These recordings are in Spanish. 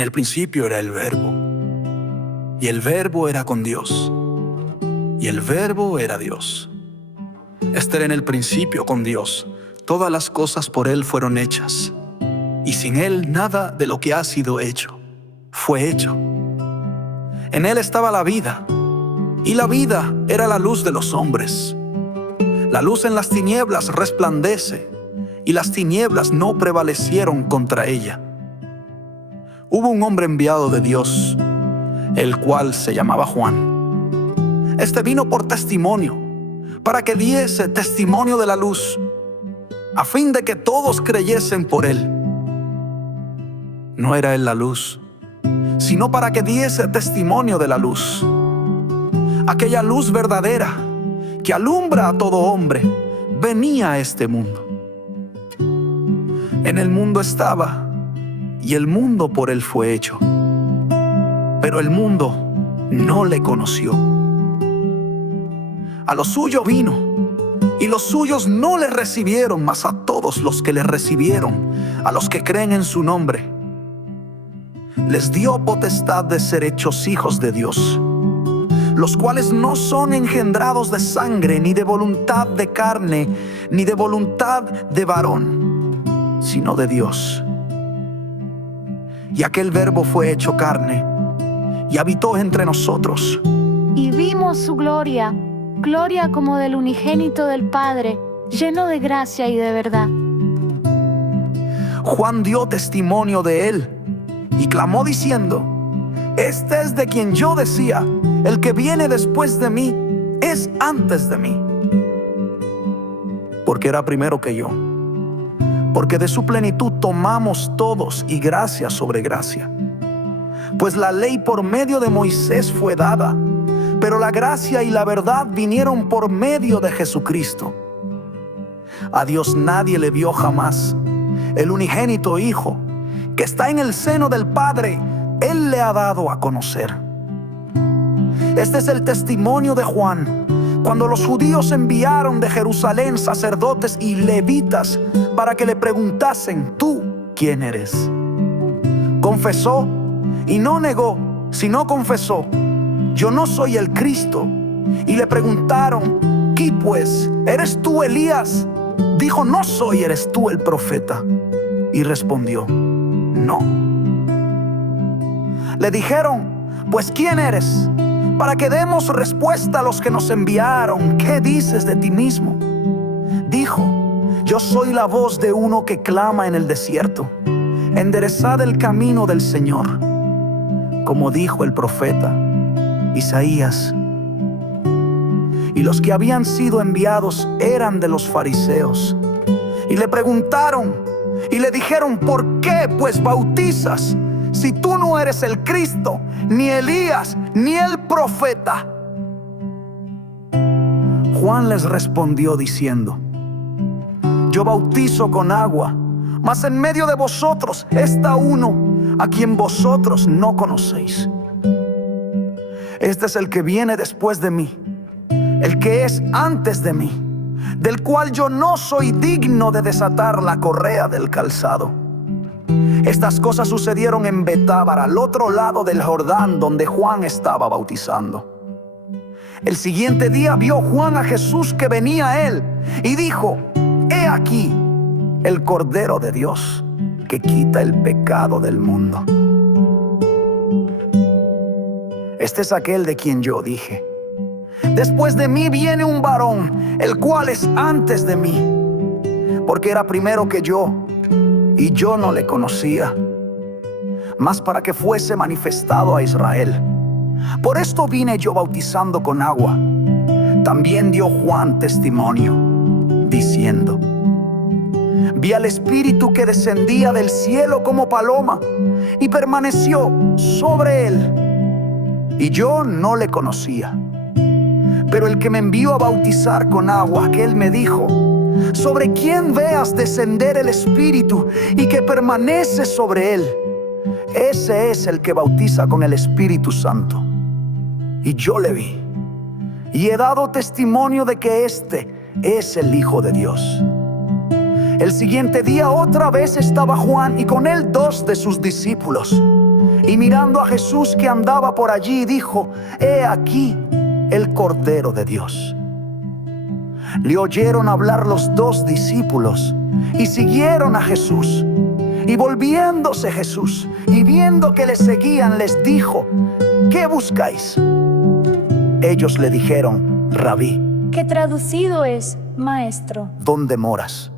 En el principio era el Verbo, y el Verbo era con Dios, y el Verbo era Dios. Este era en el principio con Dios. Todas las cosas por Él fueron hechas, y sin Él nada de lo que ha sido hecho fue hecho. En Él estaba la vida, y la vida era la luz de los hombres. La luz en las tinieblas resplandece, y las tinieblas no prevalecieron contra ella. Hubo un hombre enviado de Dios, el cual se llamaba Juan. Este vino por testimonio, para que diese testimonio de la luz, a fin de que todos creyesen por él. No era él la luz, sino para que diese testimonio de la luz. Aquella luz verdadera que alumbra a todo hombre venía a este mundo. En el mundo estaba, y el mundo por él fue hecho, pero el mundo no le conoció. A lo suyo vino, y los suyos no le recibieron, mas a todos los que le recibieron, a los que creen en su nombre, les dio potestad de ser hechos hijos de Dios, los cuales no son engendrados de sangre, ni de voluntad de carne, ni de voluntad de varón, sino de Dios. Y aquel Verbo fue hecho carne, y habitó entre nosotros. Y vimos su gloria, gloria como del unigénito del Padre, lleno de gracia y de verdad. Juan dio testimonio de él, y clamó diciendo: Este es de quien yo decía, el que viene después de mí es antes de mí, porque era primero que yo. Porque de su plenitud tomamos todos, y gracia sobre gracia. Pues la ley por medio de Moisés fue dada, pero la gracia y la verdad vinieron por medio de Jesucristo. A Dios nadie le vio jamás. El unigénito Hijo, que está en el seno del Padre, Él le ha dado a conocer. Este es el testimonio de Juan, cuando los judíos enviaron de Jerusalén sacerdotes y levitas para que le preguntasen: ¿tú quién eres? Confesó y no negó, sino confesó: yo no soy el Cristo. Y le preguntaron: ¿qué pues? ¿Eres tú Elías? Dijo: no soy. ¿Eres tú el profeta? Y respondió: no. Le dijeron: pues ¿quién eres? Para que demos respuesta a los que nos enviaron. ¿Qué dices de ti mismo? Dijo: yo soy la voz de uno que clama en el desierto: enderezad el camino del Señor, como dijo el profeta Isaías. Y los que habían sido enviados eran de los fariseos, y le preguntaron y le dijeron: ¿por qué pues bautizas, si tú no eres el Cristo, ni Elías, ni el profeta? Juan les respondió diciendo: yo bautizo con agua, mas en medio de vosotros está uno a quien vosotros no conocéis. Este es el que viene después de mí, el que es antes de mí, del cual yo no soy digno de desatar la correa del calzado. Estas cosas sucedieron en Betábara, al otro lado del Jordán, donde Juan estaba bautizando. El siguiente día vio Juan a Jesús que venía a él, y dijo: he aquí el Cordero de Dios, que quita el pecado del mundo. Este es aquel de quien yo dije: después de mí viene un varón, el cual es antes de mí, porque era primero que yo, y yo no le conocía, mas para que fuese manifestado a Israel. Por esto vine yo bautizando con agua. También dio Juan testimonio, diciendo: vi al Espíritu que descendía del cielo como paloma, y permaneció sobre él. Y yo no le conocía. Pero el que me envió a bautizar con agua, aquel me dijo: sobre quien veas descender el Espíritu y que permanece sobre él, ese es el que bautiza con el Espíritu Santo. Y yo le vi, y he dado testimonio de que este es el Hijo de Dios. El siguiente día otra vez estaba Juan, y con él 2 de sus discípulos. Y mirando a Jesús que andaba por allí, dijo: He aquí el Cordero de Dios. Le oyeron hablar los dos discípulos y siguieron a Jesús. Y volviéndose Jesús y viendo que le seguían, les dijo: ¿Qué buscáis? Ellos le dijeron: Rabí, que traducido es maestro. ¿dónde moras?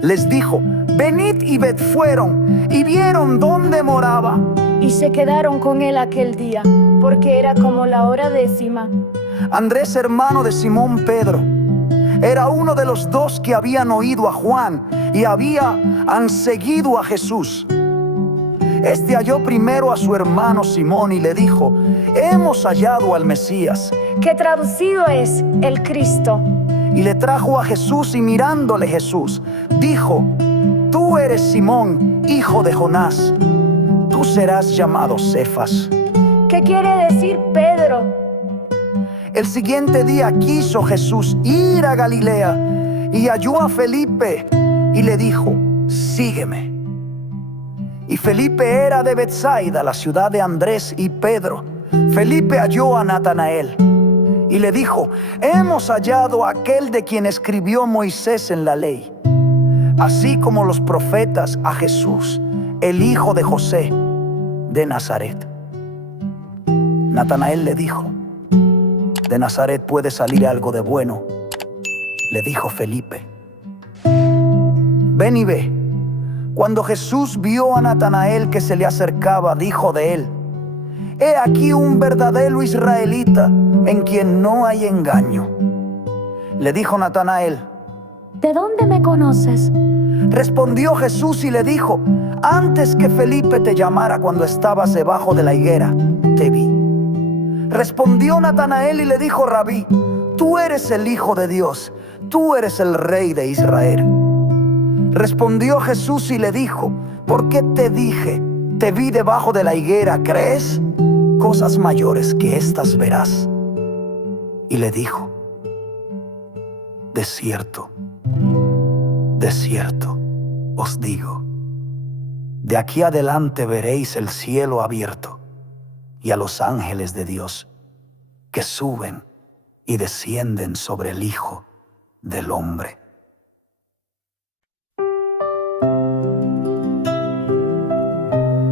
Les dijo: Venid y ved. Fueron y vieron dónde moraba. Y se quedaron con él aquel día, porque era como la hora 10. Andrés, hermano de Simón Pedro, era uno de los dos que habían oído a Juan y han seguido a Jesús. Este halló primero a su hermano Simón y le dijo: Hemos hallado al Mesías, Que traducido es el Cristo. y le trajo a Jesús, y mirándole Jesús dijo: Tú eres Simón, hijo de Jonás, tú serás llamado Cefas. ¿Qué quiere decir Pedro? El siguiente día quiso Jesús ir a Galilea y halló a Felipe y le dijo: Sígueme. Y Felipe era de Betsaida, la ciudad de Andrés y Pedro. Felipe halló a Natanael y le dijo: Hemos hallado a aquel de quien escribió Moisés en la ley, así como los profetas, a Jesús, el hijo de José de Nazaret. Natanael le dijo: ¿De Nazaret puede salir algo de bueno? Le dijo Felipe: Ven y ve. Cuando Jesús vio a Natanael que se le acercaba, dijo de él: He aquí un verdadero israelita, en quien no hay engaño. Le dijo Natanael: ¿De dónde me conoces? Respondió Jesús y le dijo: Antes que Felipe te llamara, cuando estabas debajo de la higuera, te vi. Respondió Natanael y le dijo: Rabí, tú eres el Hijo de Dios, tú eres el Rey de Israel. Respondió Jesús y le dijo: ¿Por qué te dije, te vi debajo de la higuera? ¿Crees? Cosas mayores que estas verás. Y le dijo: De cierto, os digo, de aquí adelante veréis el cielo abierto y a los ángeles de Dios que suben y descienden sobre el Hijo del Hombre.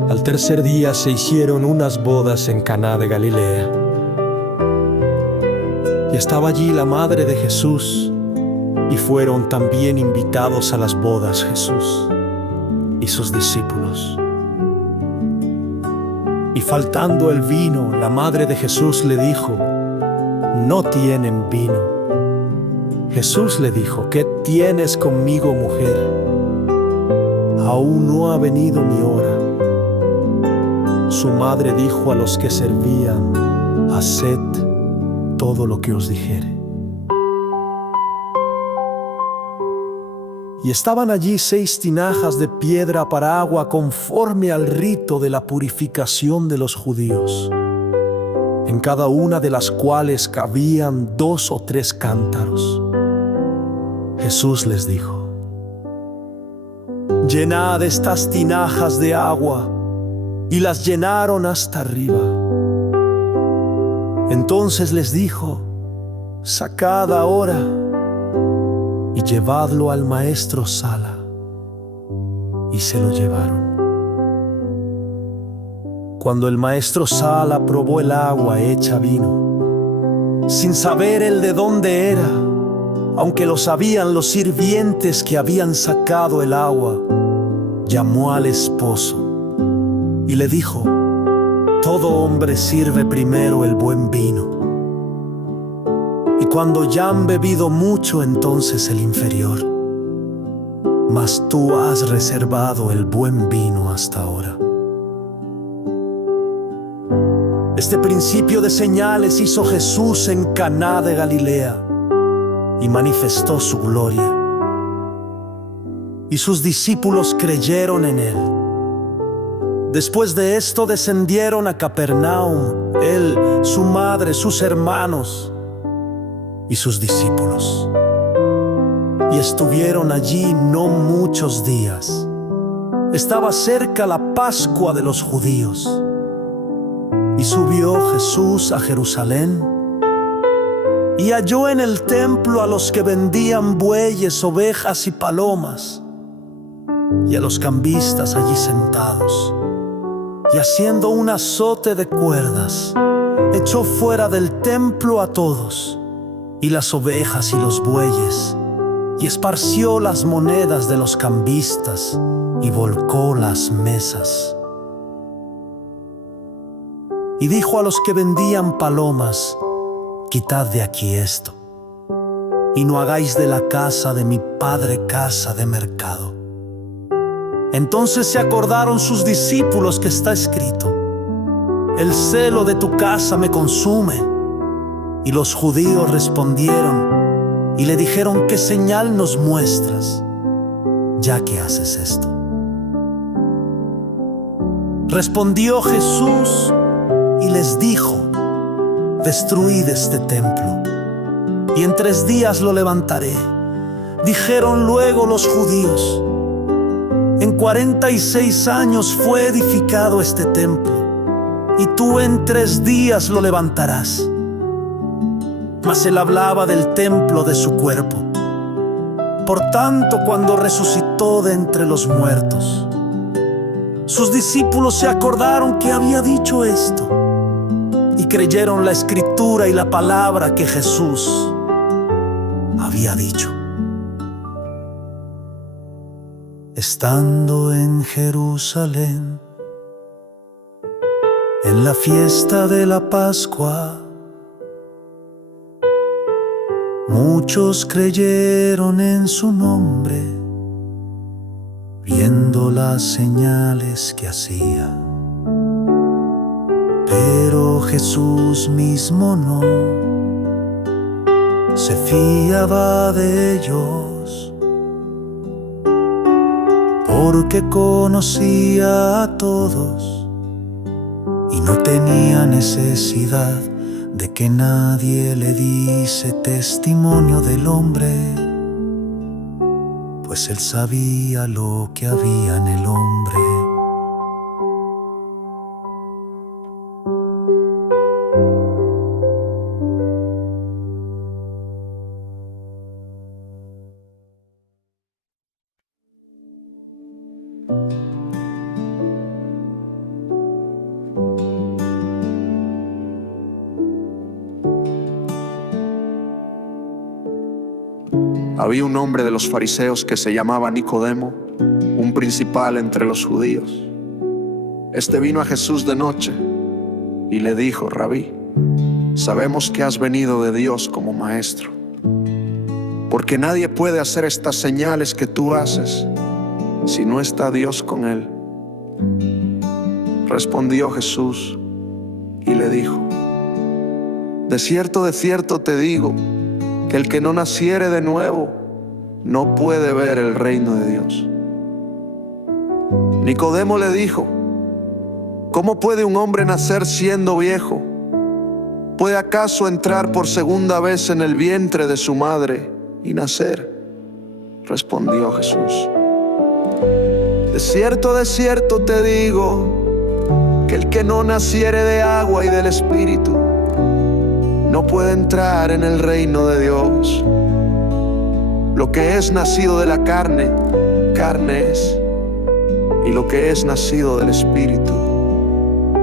Al tercer día se hicieron unas bodas en Caná de Galilea. Y estaba allí la madre de Jesús, y fueron también invitados a las bodas Jesús y sus discípulos. Y faltando el vino, la madre de Jesús le dijo: No tienen vino. Jesús le dijo: ¿Qué tienes conmigo, mujer? Aún no ha venido mi hora. Su madre dijo a los que servían: Haced todo lo que os dijere. Y estaban allí 6 tinajas de piedra para agua, conforme al rito de la purificación de los judíos, en cada una de las cuales cabían 2 o 3 cántaros. Jesús les dijo: Llenad estas tinajas de agua. Y las llenaron hasta arriba. Entonces les dijo: Sacad ahora y llevadlo al maestro Sala. Y se lo llevaron. Cuando el maestro Sala probó el agua hecha vino, sin saber él de dónde era, aunque lo sabían los sirvientes que habían sacado el agua, llamó al esposo y le dijo: Todo hombre sirve primero el buen vino, y cuando ya han bebido mucho, entonces el inferior. Mas tú has reservado el buen vino hasta ahora. Este principio de señales hizo Jesús en Caná de Galilea y manifestó su gloria. Y sus discípulos creyeron en él. Después de esto descendieron a Capernaum, él, su madre, sus hermanos y sus discípulos. Y estuvieron allí no muchos días, Estaba cerca la Pascua de los judíos. Y subió Jesús a Jerusalén y halló en el templo a los que vendían bueyes, ovejas y palomas, y a los cambistas allí sentados. Y haciendo un azote de cuerdas, echó fuera del templo a todos, y las ovejas y los bueyes, y esparció las monedas de los cambistas, y volcó las mesas. Y dijo a los que vendían palomas: quitad de aquí esto, y no hagáis de la casa de mi Padre casa de mercado. Entonces se acordaron sus discípulos que está escrito: el celo de tu casa me consume. Y los judíos respondieron y le dijeron: ¿qué señal nos muestras, ya que haces esto? Respondió Jesús y les dijo: destruid este templo, y en 3 días lo levantaré. Dijeron luego los judíos: en 46 años fue edificado este templo, y tú en 3 días lo levantarás. Mas él hablaba del templo de su cuerpo. Por tanto, cuando resucitó de entre los muertos, sus discípulos se acordaron que había dicho esto, y creyeron la escritura y la palabra que Jesús había dicho. Estando en Jerusalén, en la fiesta de la Pascua, muchos creyeron en su nombre, viendo las señales que hacía. Pero Jesús mismo no se fiaba de ellos, porque conocía a todos y no tenía necesidad de que nadie le diese testimonio del hombre, pues él sabía lo que había en el hombre. Había un hombre de los fariseos que se llamaba Nicodemo, un principal entre los judíos. Este vino a Jesús de noche y le dijo: Rabí, sabemos que has venido de Dios como maestro, porque nadie puede hacer estas señales que tú haces si no está Dios con él. Respondió Jesús y le dijo: de cierto te digo, que el que no naciere de nuevo no puede ver el reino de Dios. Nicodemo le dijo: ¿cómo puede un hombre nacer siendo viejo? ¿Puede acaso entrar por segunda vez en el vientre de su madre y nacer? Respondió Jesús: de cierto te digo, que el que no naciere de agua y del Espíritu no puede entrar en el reino de Dios. Lo que es nacido de la carne, carne es, y lo que es nacido del Espíritu,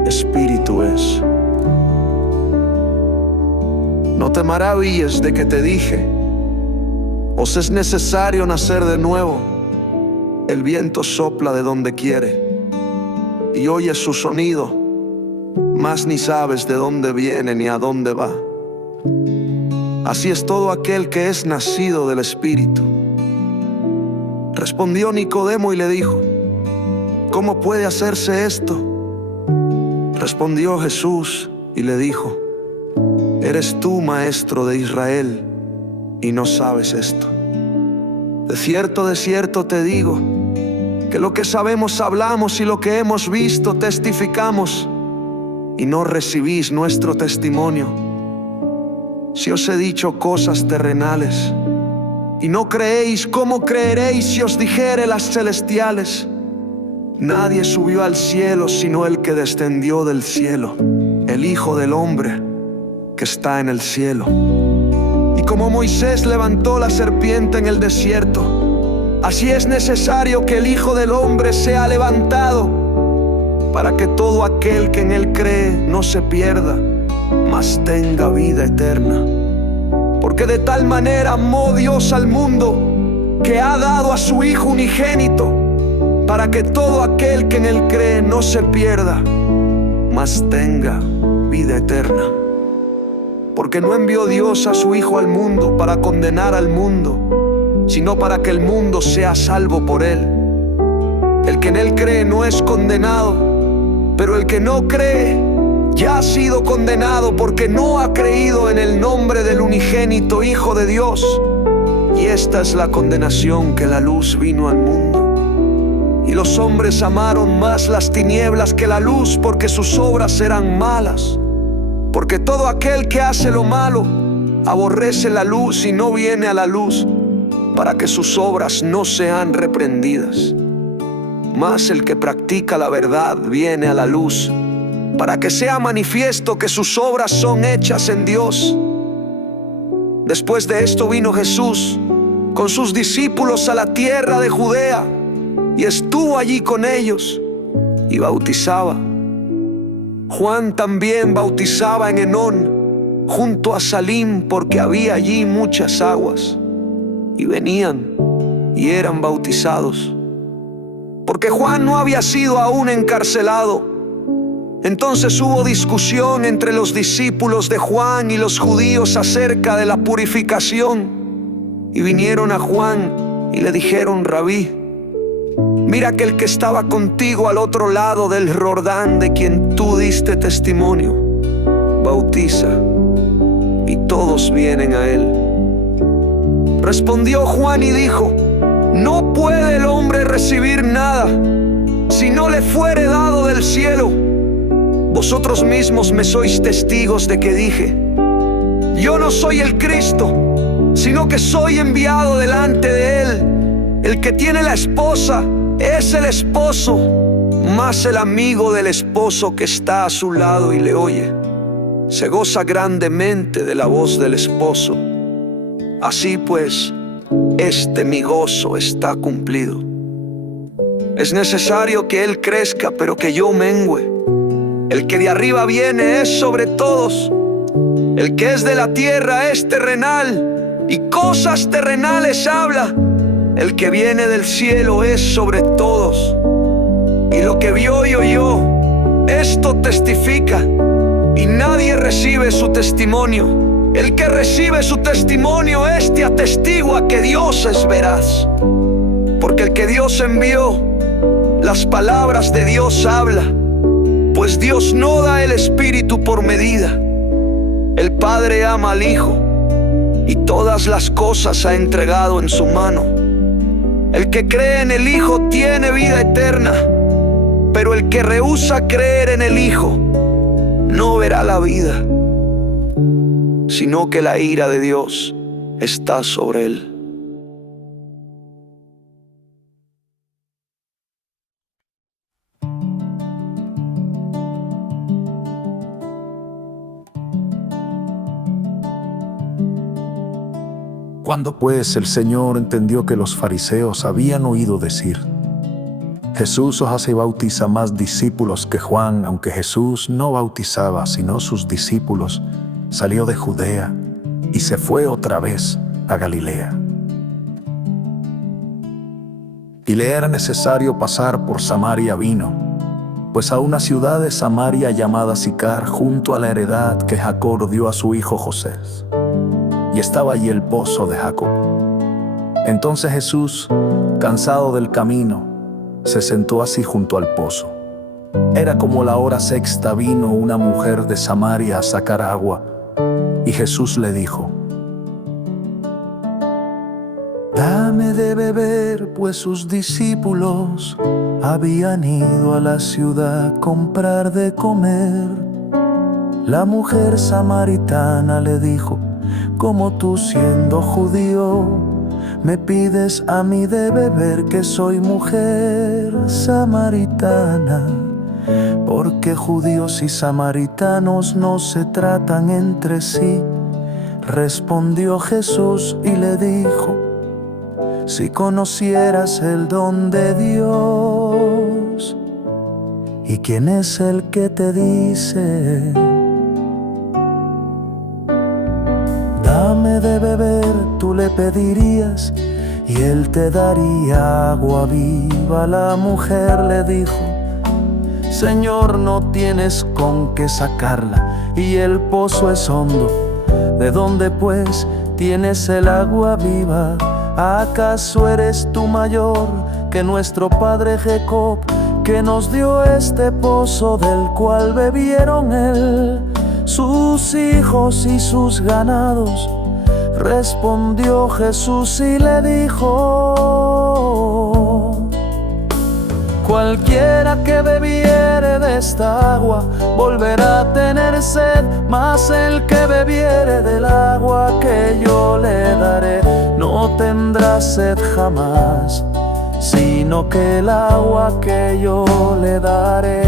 Espíritu es. No te maravilles de que te dije: os es necesario nacer de nuevo. El viento sopla de donde quiere y oyes su sonido, mas ni sabes de dónde viene ni a dónde va. Así es todo aquel que es nacido del Espíritu. Respondió Nicodemo y le dijo: ¿cómo puede hacerse esto? Respondió Jesús y le dijo: ¿eres tú maestro de Israel y no sabes esto? De cierto te digo, que lo que sabemos hablamos y lo que hemos visto testificamos, y no recibís nuestro testimonio. Si os he dicho cosas terrenales y no creéis, ¿cómo creeréis si os dijere las celestiales? Nadie subió al cielo sino el que descendió del cielo, el Hijo del Hombre que está en el cielo. Y como Moisés levantó la serpiente en el desierto, así es necesario que el Hijo del Hombre sea levantado, para que todo aquel que en él cree no se pierda, mas tenga vida eterna. Porque de tal manera amó Dios al mundo, que ha dado a su Hijo unigénito, para que todo aquel que en él cree no se pierda, mas tenga vida eterna. Porque no envió Dios a su Hijo al mundo para condenar al mundo, sino para que el mundo sea salvo por él. El que en él cree no es condenado, pero el que no cree ya ha sido condenado, porque no ha creído en el nombre del unigénito Hijo de Dios. Y esta es la condenación, que la luz vino al mundo, y los hombres amaron más las tinieblas que la luz, porque sus obras eran malas. Porque todo aquel que hace lo malo aborrece la luz y no viene a la luz, para que sus obras no sean reprendidas. Mas el que practica la verdad viene a la luz, para que sea manifiesto que sus obras son hechas en Dios. Después de esto vino Jesús con sus discípulos a la tierra de Judea, y estuvo allí con ellos y bautizaba. Juan también bautizaba en Enón, junto a Salim, porque había allí muchas aguas, y venían y eran bautizados. Porque Juan no había sido aún encarcelado. Entonces hubo discusión entre los discípulos de Juan y los judíos acerca de la purificación. Y vinieron a Juan y le dijeron: Rabí, mira que el que estaba contigo al otro lado del Jordán, de quien tú diste testimonio, bautiza, y todos vienen a él. Respondió Juan y dijo: no puede el hombre recibir nada si no le fuere dado del cielo. Vosotros mismos me sois testigos de que dije: yo no soy el Cristo, sino que soy enviado delante de él. El que tiene la esposa es el esposo, mas el amigo del esposo que está a su lado y le oye, se goza grandemente de la voz del esposo. Así pues, este mi gozo está cumplido. Es necesario que él crezca, pero que yo mengüe. El que de arriba viene es sobre todos. El que es de la tierra es terrenal, y cosas terrenales habla. El que viene del cielo es sobre todos. Y lo que vio y oyó, esto testifica, y nadie recibe su testimonio. El que recibe su testimonio, este atestigua que Dios es veraz. Porque el que Dios envió, las palabras de Dios habla, pues Dios no da el Espíritu por medida. El Padre ama al Hijo, y todas las cosas ha entregado en su mano. El que cree en el Hijo tiene vida eterna, pero el que rehúsa creer en el Hijo no verá la vida, sino que la ira de Dios está sobre él. Cuando pues el Señor entendió que los fariseos habían oído decir: Jesús os hace bautiza más discípulos que Juan, aunque Jesús no bautizaba sino sus discípulos, salió de Judea y se fue otra vez a Galilea. Y le era necesario pasar por Samaria vino, pues a una ciudad de Samaria llamada Sicar, junto a la heredad que Jacob dio a su hijo José. Y estaba allí el pozo de Jacob. Entonces Jesús, cansado del camino, se sentó así junto al pozo. Era como la hora sexta. Vino una mujer de Samaria a sacar agua, y Jesús le dijo: dame de beber, pues sus discípulos habían ido a la ciudad a comprar de comer. La mujer samaritana le dijo: ¿cómo tú, siendo judío, Me pides a mí de beber, que soy mujer samaritana, porque judíos y samaritanos no se tratan entre sí. Respondió Jesús y le dijo: si conocieras el don de Dios, ¿y quién es el que te dice: dame de beber? Tú le pedirías y él te daría agua viva. La mujer le dijo: Señor, no tienes con qué sacarla y el pozo es hondo. ¿De dónde pues tienes el agua viva? ¿Acaso eres tú mayor que nuestro padre Jacob, que nos dio este pozo del cual bebieron él, sus hijos y sus ganados? Respondió Jesús y le dijo: cualquiera que bebiere de esta agua volverá a tener sed, mas el que bebiere del agua que yo le daré no tendrá sed jamás, sino que el agua que yo le daré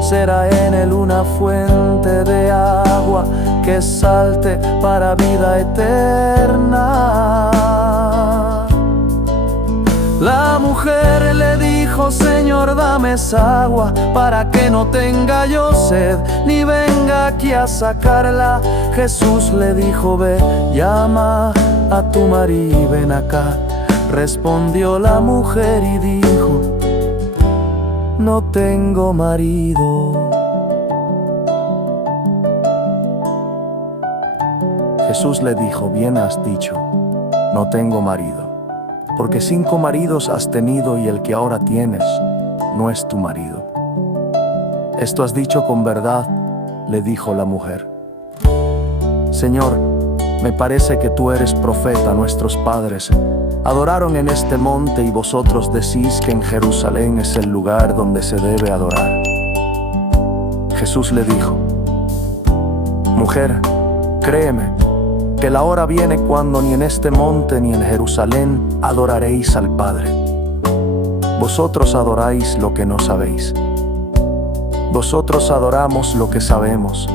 será en él una fuente de agua que salte para vida eterna. La mujer le dijo: Señor, dame esa agua para que no tenga yo sed, ni venga aquí a sacarla. Jesús le dijo: ve, llama a tu marido y ven acá. Respondió la mujer y dijo: no tengo marido. Jesús le dijo: bien has dicho, no tengo marido, porque 5 maridos has tenido y el que ahora tienes no es tu marido. Esto has dicho con verdad, le dijo la mujer. Señor, me parece que tú eres profeta. Nuestros padres adoraron en este monte y vosotros decís que en Jerusalén es el lugar donde se debe adorar. Jesús le dijo: mujer, créeme, que la hora viene cuando ni en este monte ni en Jerusalén adoraréis al Padre. Vosotros adoráis lo que no sabéis. Nosotros adoramos lo que sabemos,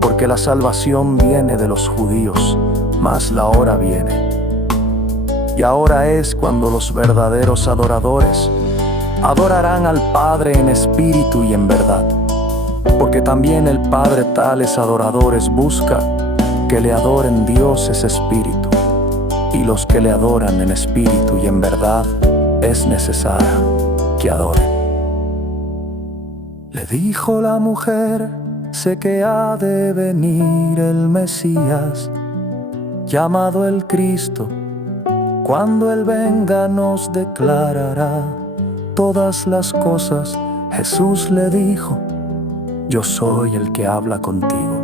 porque la salvación viene de los judíos, mas la hora viene. Y ahora es cuando los verdaderos adoradores adorarán al Padre en espíritu y en verdad, porque también el Padre tales adoradores busca. Que le adoren, Dios es espíritu, y los que le adoran en espíritu y en verdad es necesario que adoren. Le dijo la mujer: sé que ha de venir el Mesías, llamado el Cristo. Cuando Él venga nos declarará todas las cosas. Jesús le dijo: yo soy el que habla contigo.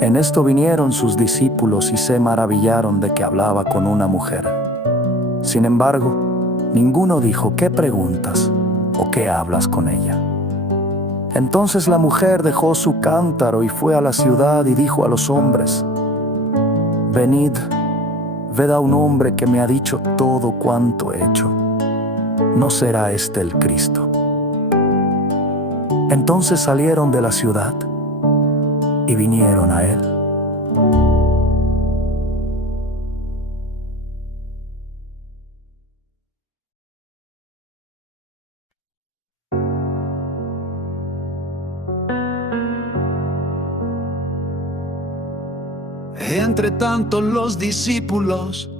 En esto vinieron sus discípulos y se maravillaron de que hablaba con una mujer. Sin embargo, ninguno dijo: ¿qué preguntas o qué hablas con ella? Entonces la mujer dejó su cántaro y fue a la ciudad y dijo a los hombres: venid, ved a un hombre que me ha dicho todo cuanto he hecho. ¿No será este el Cristo? Entonces salieron de la ciudad y vinieron a él. Entre tanto los discípulos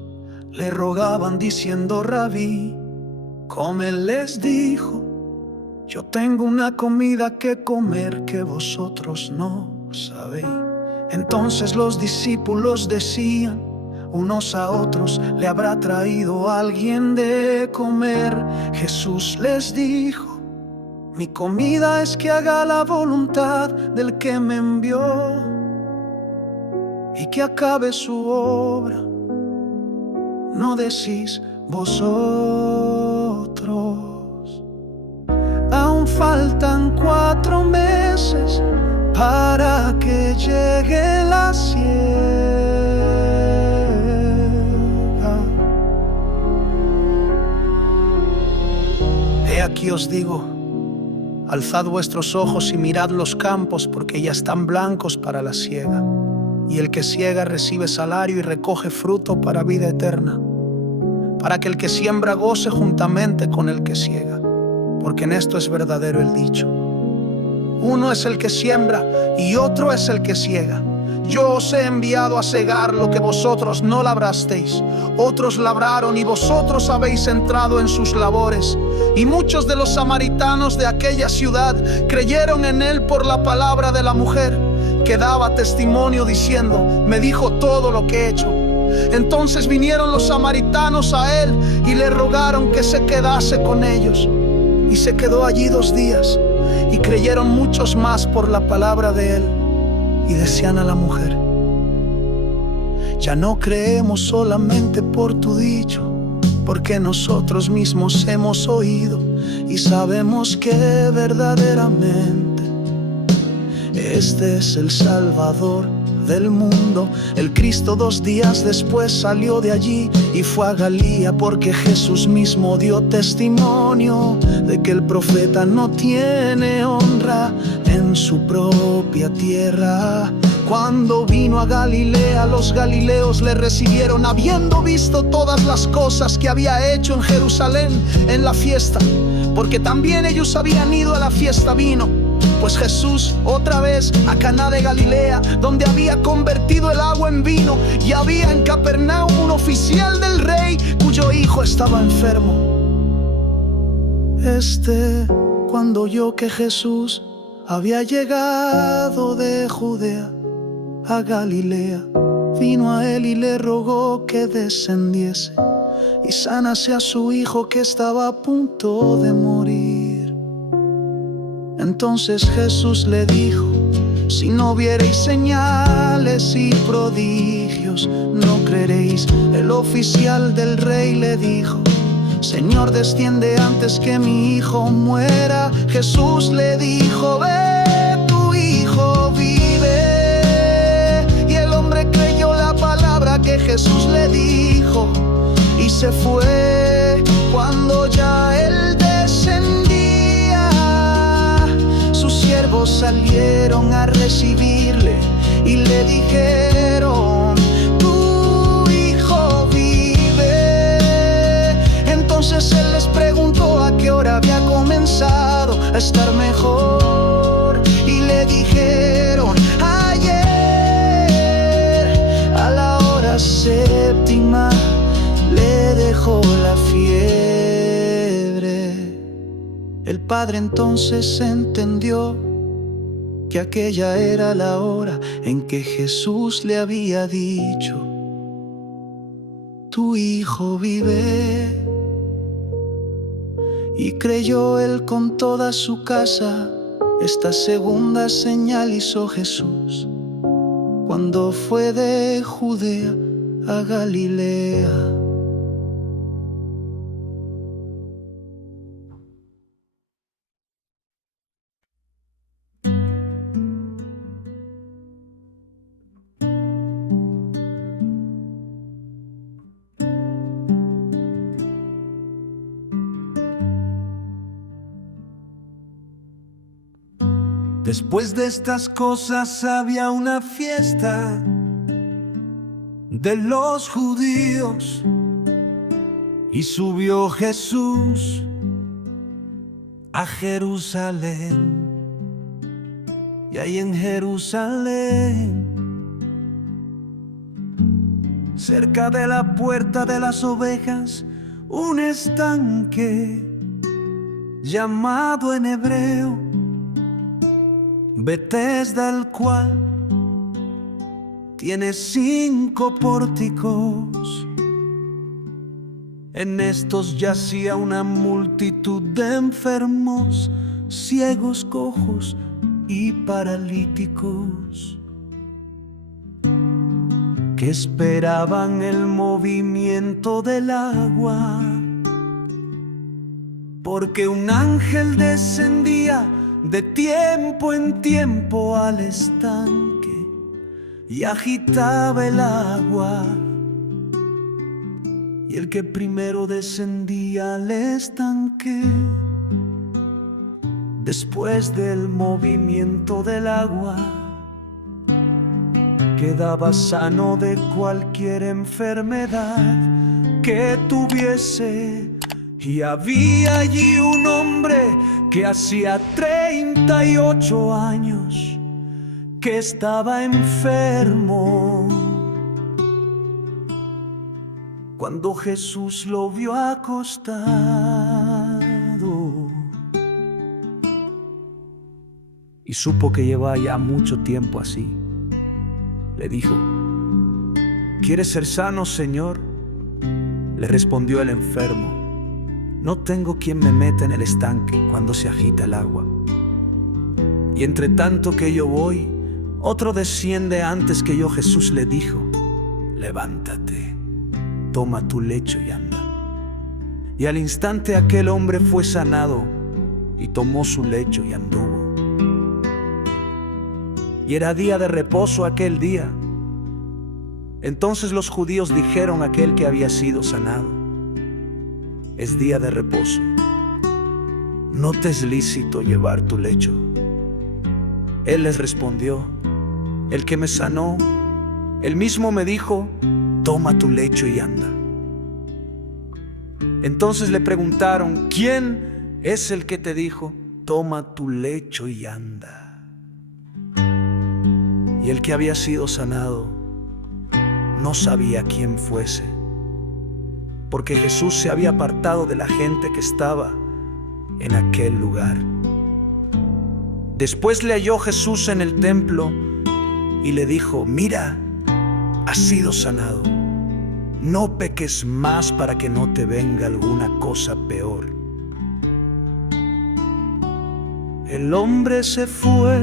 le rogaban diciendo: Rabí, come. Les dijo: yo tengo una comida que comer que vosotros no sabéis. Entonces los discípulos decían unos a otros: ¿le habrá traído alguien de comer? Jesús les dijo: mi comida es que haga la voluntad del que me envió y que acabe su obra. ¿No decís vosotros? Aún faltan 4 meses para que llegue la siega. aquí os digo, alzad vuestros ojos y mirad los campos, porque ya están blancos para la siega. Y el que siega recibe salario y recoge fruto para vida eterna, para que el que siembra goce juntamente con el que siega, porque en esto es verdadero el dicho: uno es el que siembra y otro es el que siega. Yo os he enviado a segar lo que vosotros no labrasteis. Otros labraron y vosotros habéis entrado en sus labores. Y muchos de los samaritanos de aquella ciudad creyeron en él por la palabra de la mujer, que daba testimonio diciendo: me dijo todo lo que he hecho. Entonces vinieron los samaritanos a él y le rogaron que se quedase con ellos. Y se quedó allí 2 días. Y creyeron muchos más por la palabra de él. Y decían a la mujer: ya no creemos solamente por tu dicho, porque nosotros mismos hemos oído y sabemos que verdaderamente este es el Salvador del mundo. El Cristo 2 días después salió de allí y fue a Galilea, porque Jesús mismo dio testimonio de que el profeta no tiene honra en su propia tierra. Cuando vino a Galilea, los galileos le recibieron, habiendo visto todas las cosas que había hecho en Jerusalén en la fiesta, porque también ellos habían ido a la fiesta. Vino pues Jesús otra vez a Caná de Galilea, donde había convertido el agua en vino. Y había en Capernaum un oficial del rey cuyo hijo estaba enfermo. Cuando oyó que Jesús había llegado de Judea a Galilea, vino a él y le rogó que descendiese y sanase a su hijo, que estaba a punto de morir. Entonces Jesús le dijo: si no viereis señales y prodigios, no creeréis. El oficial del rey le dijo: Señor, desciende antes que mi hijo muera. Jesús le dijo: ve, tu hijo vive. Y el hombre creyó la palabra que Jesús le dijo y se fue. Cuando ya él descendía, sus siervos salieron a recibirle y le dijeron: tu hijo vive. Entonces él les preguntó a qué hora había comenzado a estar mejor, y le dijeron: ayer a la hora 7ª le dejó la fiebre. El padre entonces entendió que aquella era la hora en que Jesús le había dicho: tu hijo vive. Y creyó él con toda su casa. Esta segunda señal hizo Jesús cuando fue de Judea a Galilea. Después de estas cosas había una fiesta de los judíos, y subió Jesús a Jerusalén. Y ahí en Jerusalén, cerca de la puerta de las ovejas, un estanque llamado en hebreo Betesda, el cual tiene 5 pórticos. En estos yacía una multitud de enfermos, ciegos, cojos y paralíticos, que esperaban el movimiento del agua, porque un ángel descendía de tiempo en tiempo al estanque y agitaba el agua. Y el que primero descendía al estanque después del movimiento del agua, quedaba sano de cualquier enfermedad que tuviese. Y había allí un hombre que hacía 38 años que estaba enfermo. Cuando Jesús lo vio acostado y supo que llevaba ya mucho tiempo así, le dijo: ¿quieres ser sano, Señor? Le respondió el enfermo: no tengo quien me meta en el estanque cuando se agita el agua. Y entre tanto que yo voy, otro desciende antes que yo. Jesús le dijo: levántate, toma tu lecho y anda. Y al instante aquel hombre fue sanado y tomó su lecho y anduvo. Y era día de reposo aquel día. Entonces los judíos dijeron a aquel que había sido sanado: es día de reposo, no te es lícito llevar tu lecho. Él les respondió: el que me sanó, él mismo me dijo: toma tu lecho y anda. Entonces le preguntaron: ¿quién es el que te dijo: toma tu lecho y anda? Y el que había sido sanado no sabía quién fuese, porque Jesús se había apartado de la gente que estaba en aquel lugar. Después le halló Jesús en el templo y le dijo: mira, has sido sanado. No peques más para que no te venga alguna cosa peor. El hombre se fue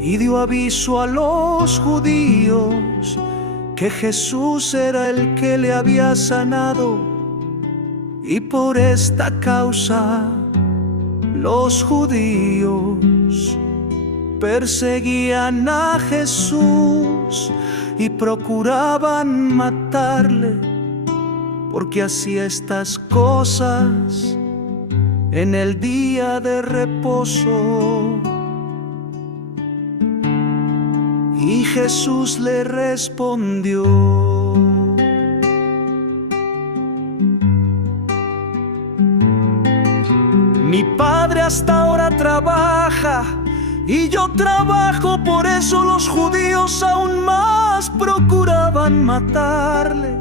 y dio aviso a los judíos que Jesús era el que le había sanado, y por esta causa los judíos perseguían a Jesús y procuraban matarle, porque hacía estas cosas en el día de reposo. Y Jesús le respondió: mi Padre hasta ahora trabaja y yo trabajo. Por eso los judíos aún más procuraban matarle,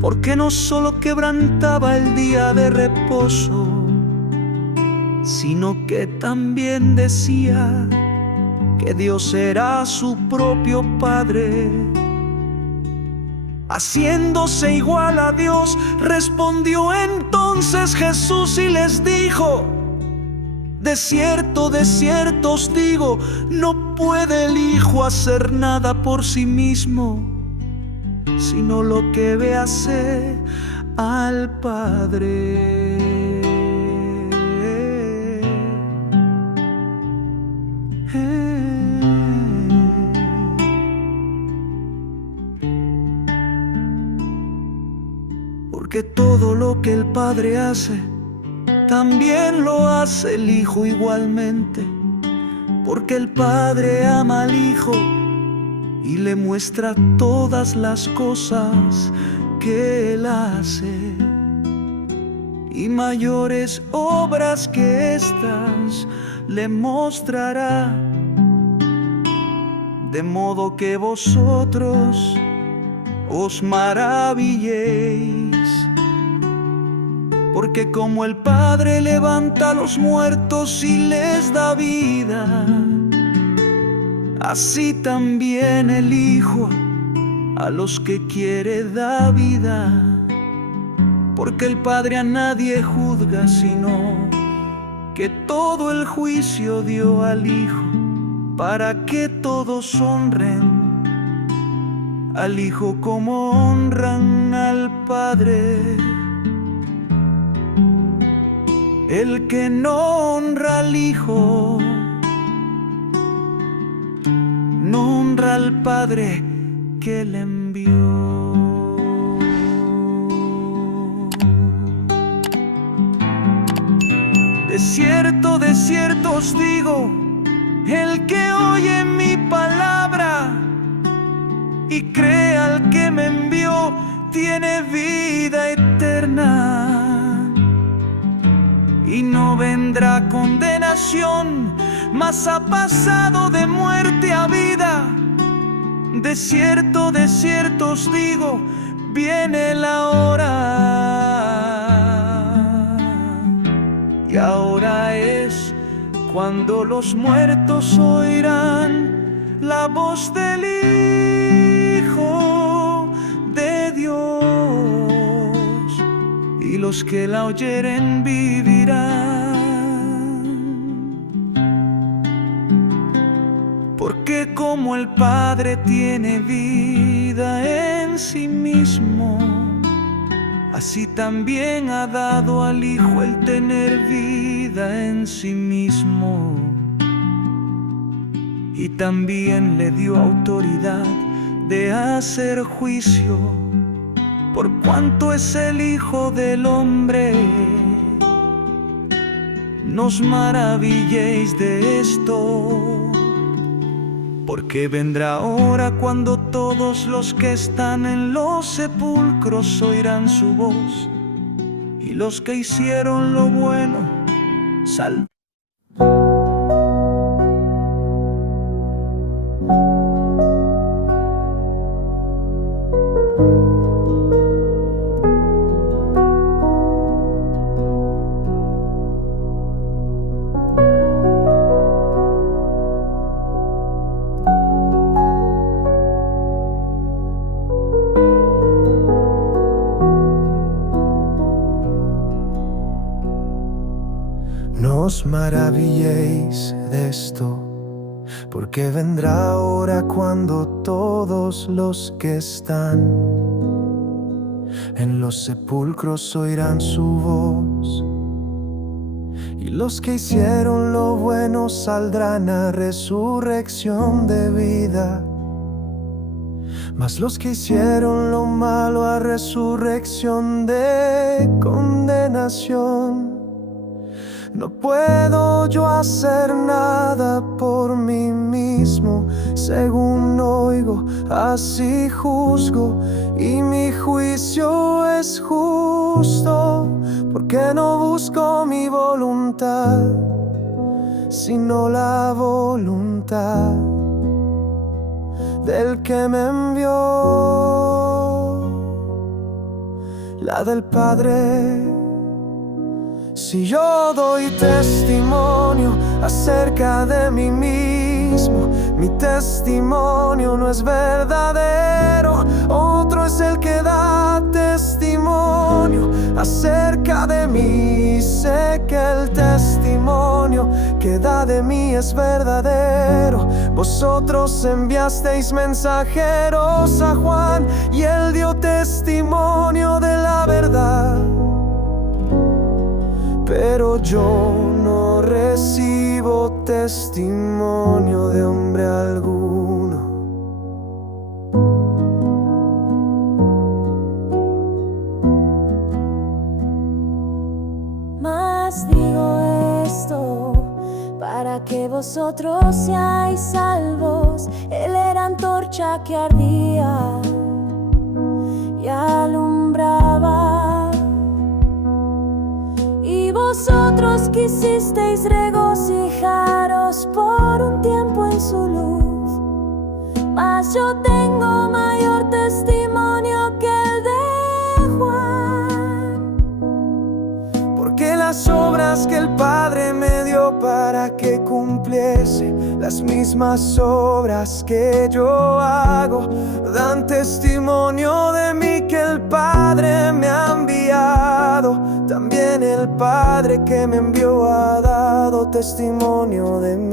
porque no solo quebrantaba el día de reposo, sino que también decía que Dios era su propio Padre. Haciéndose igual a Dios, respondió entonces Jesús y les dijo: de cierto os digo, no puede el Hijo hacer nada por sí mismo, sino lo que ve hacer al Padre. Porque todo lo que el Padre hace, también lo hace el Hijo igualmente. Porque el Padre ama al Hijo y le muestra todas las cosas que Él hace. Y mayores obras que estas le mostrará, de modo que vosotros os maravilléis. Porque como el Padre levanta a los muertos y les da vida, así también el Hijo a los que quiere da vida. Porque el Padre a nadie juzga, sino que todo el juicio dio al Hijo, para que todos honren al Hijo como honran al Padre. El que no honra al Hijo, no honra al Padre que le envió. de cierto os digo, el que oye mi palabra y cree al que me envió, tiene vida eterna y no vendrá condenación, mas ha pasado de muerte a vida. De cierto os digo, viene la hora, y ahora es cuando los muertos oirán la voz del Hijo de Dios, y los que la oyeren vivirán. Porque como el Padre tiene vida en sí mismo, así también ha dado al Hijo el tener vida en sí mismo. Y también le dio autoridad de hacer juicio, por cuanto es el Hijo del Hombre. No os maravilléis de esto, porque vendrá hora cuando todos los que están en los sepulcros oirán su voz, y los que hicieron lo bueno saldrán. No os maravilléis de esto, porque vendrá hora cuando todos los que están en los sepulcros oirán su voz, y los que hicieron lo bueno saldrán a resurrección de vida, mas los que hicieron lo malo a resurrección de condenación. No puedo yo hacer nada por mí mismo, según oigo, así juzgo, y mi juicio es justo, porque no busco mi voluntad, sino la voluntad del que me envió, la del Padre. Si yo doy testimonio acerca de mí mismo, mi testimonio no es verdadero. Otro es el que da testimonio acerca de mí. Sé que el testimonio que da de mí es verdadero. Vosotros enviasteis mensajeros a Juan, y él dio testimonio de la verdad. Pero yo no recibo testimonio de hombre alguno. Mas digo esto para que vosotros seáis salvos. Él era antorcha que ardía y alumbraba, y vosotros quisisteis regocijaros por un tiempo en su luz. Mas yo tengo mayor testimonio que el de Juan, porque las obras que el Padre me dio para que cumpliese, las mismas obras que yo hago, dan testimonio de mí que el Padre me ha enviado. También el Padre que me envió ha dado testimonio de mí.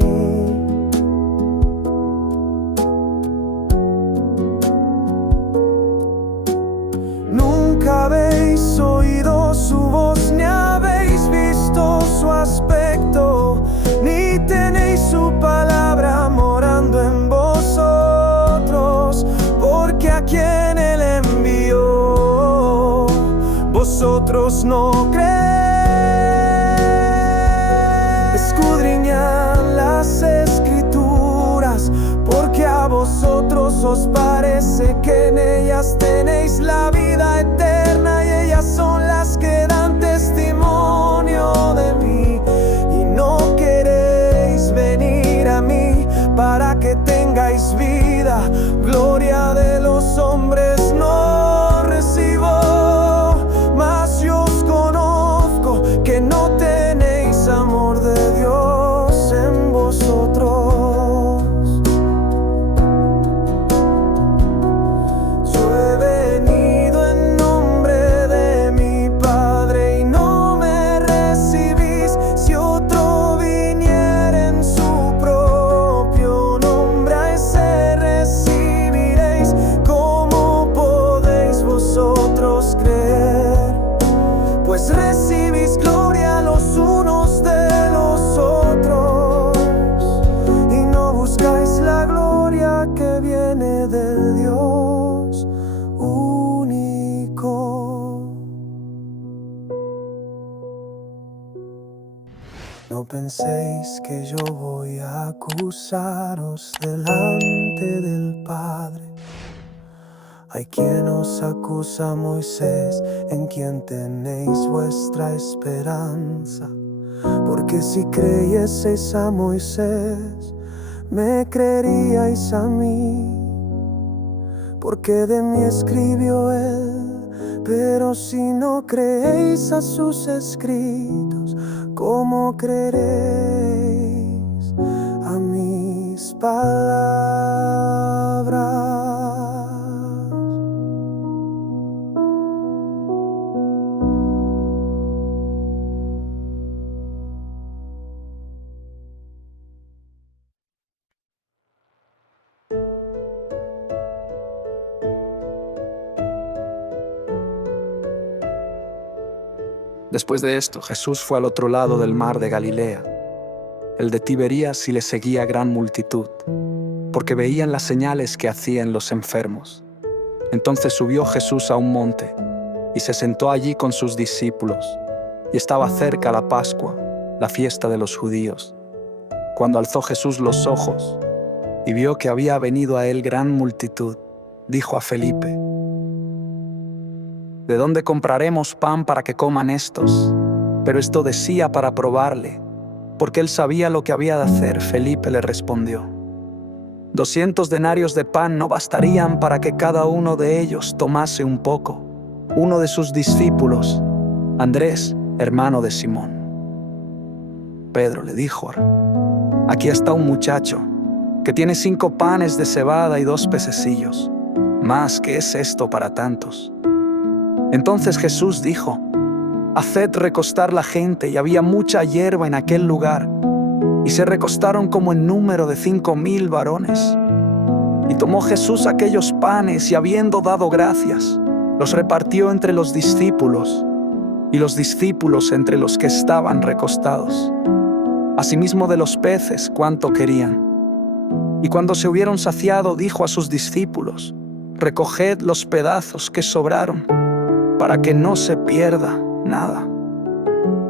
Nunca habéis oído su voz, ni habéis visto su aspecto, ni tenéis su palabra morando en vosotros, porque a quien él envió, vosotros no creéis. os parece que en ellas tenéis la vida eterna, y ellas son las que dan testimonio de mí, y no queréis venir a mí para que tengáis vida. Gloria de los hombres no recibo, mas yo os conozco que no tenéis amor de Dios en vosotros. Yo he venido en nombre de mi Padre y no me recibís. Si otro viniera en su propio nombre, a ese recibiréis. ¿Cómo podéis vosotros creer? Pues recibís gloria los unos de los otros, y no buscáis la gloria que viene del Dios único. No penséis que yo voy a acusaros delante del Padre. Hay quien os acusa, Moisés, en quien tenéis vuestra esperanza. Porque si creyeseis a Moisés, me creeríais a mí, porque de mí escribió él. Pero si no creéis a sus escritos, ¿cómo creeréis a mis palabras? Después de esto, Jesús fue al otro lado del mar de Galilea, el de Tiberías, y le seguía gran multitud, porque veían las señales que hacían los enfermos. Entonces subió Jesús a un monte, y se sentó allí con sus discípulos, y estaba cerca la Pascua, la fiesta de los judíos. Cuando alzó Jesús los ojos, y vio que había venido a él gran multitud, dijo a Felipe: ¿de dónde compraremos pan para que coman estos? Pero esto decía para probarle, porque él sabía lo que había de hacer. Felipe le respondió: 200 denarios de pan no bastarían para que cada uno de ellos tomase un poco. Uno de sus discípulos, Andrés, hermano de Simón. Pedro le dijo: aquí está un muchacho que tiene 5 panes de cebada y 2 pececillos. Mas, ¿qué es esto para tantos? Entonces Jesús dijo: haced recostar la gente. Y había mucha hierba en aquel lugar, y se recostaron como en número de 5,000 varones. Y tomó Jesús aquellos panes, y habiendo dado gracias, los repartió entre los discípulos, y los discípulos entre los que estaban recostados. Asimismo de los peces, cuanto querían. Y cuando se hubieron saciado, dijo a sus discípulos: recoged los pedazos que sobraron, para que no se pierda nada.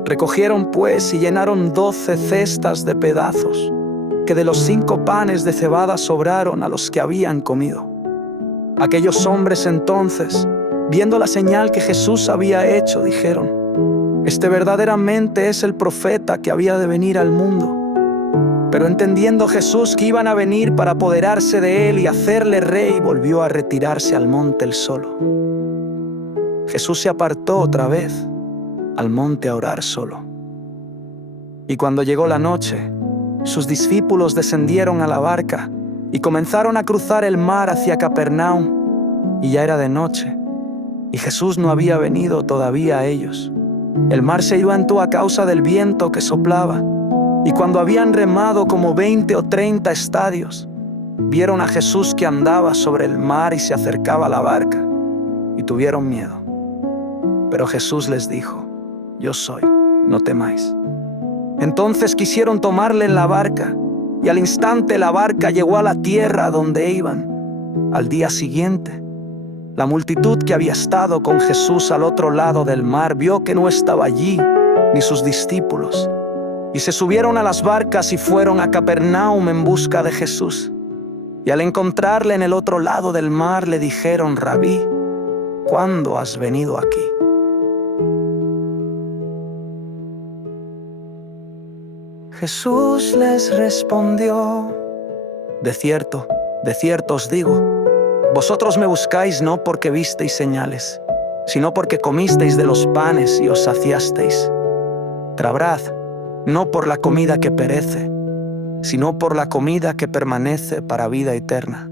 Recogieron pues y llenaron 12 cestas de pedazos, que de los 5 panes de cebada sobraron a los que habían comido. Aquellos hombres entonces, viendo la señal que Jesús había hecho, dijeron: este verdaderamente es el profeta que había de venir al mundo. Pero entendiendo Jesús que iban a venir para apoderarse de él y hacerle rey, volvió a retirarse al monte él solo. Jesús se apartó otra vez al monte a orar solo. Y cuando llegó la noche, sus discípulos descendieron a la barca y comenzaron a cruzar el mar hacia Capernaum. Y ya era de noche, y Jesús no había venido todavía a ellos. El mar se levantó a causa del viento que soplaba, y cuando habían remado como 20 o 30 estadios, vieron a Jesús que andaba sobre el mar y se acercaba a la barca, y tuvieron miedo. Pero Jesús les dijo: yo soy, no temáis. Entonces quisieron tomarle en la barca, y al instante la barca llegó a la tierra donde iban. Al día siguiente, la multitud que había estado con Jesús al otro lado del mar vio que no estaba allí, ni sus discípulos, y se subieron a las barcas y fueron a Capernaum en busca de Jesús. Y al encontrarle en el otro lado del mar le dijeron: Rabí, ¿cuándo has venido aquí? Jesús les respondió: de cierto os digo, vosotros me buscáis no porque visteis señales, sino porque comisteis de los panes y os saciasteis. Trabrad, no por la comida que perece, sino por la comida que permanece para vida eterna,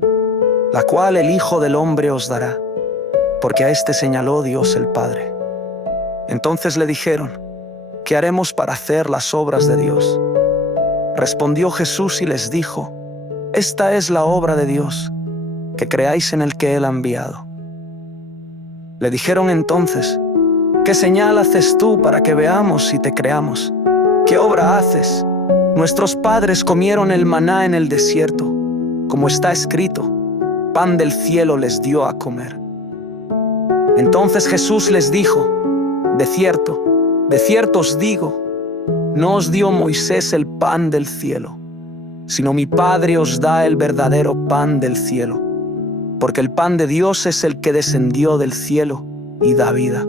la cual el Hijo del Hombre os dará, porque a éste señaló Dios el Padre. Entonces le dijeron: ¿qué haremos para hacer las obras de Dios? Respondió Jesús y les dijo: esta es la obra de Dios, que creáis en el que Él ha enviado. Le dijeron entonces: ¿qué señal haces tú para que veamos y te creamos? ¿Qué obra haces? Nuestros padres comieron el maná en el desierto, como está escrito: pan del cielo les dio a comer. Entonces Jesús les dijo: de cierto os digo, no os dio Moisés el pan del cielo, sino mi Padre os da el verdadero pan del cielo, porque el pan de Dios es el que descendió del cielo y da vida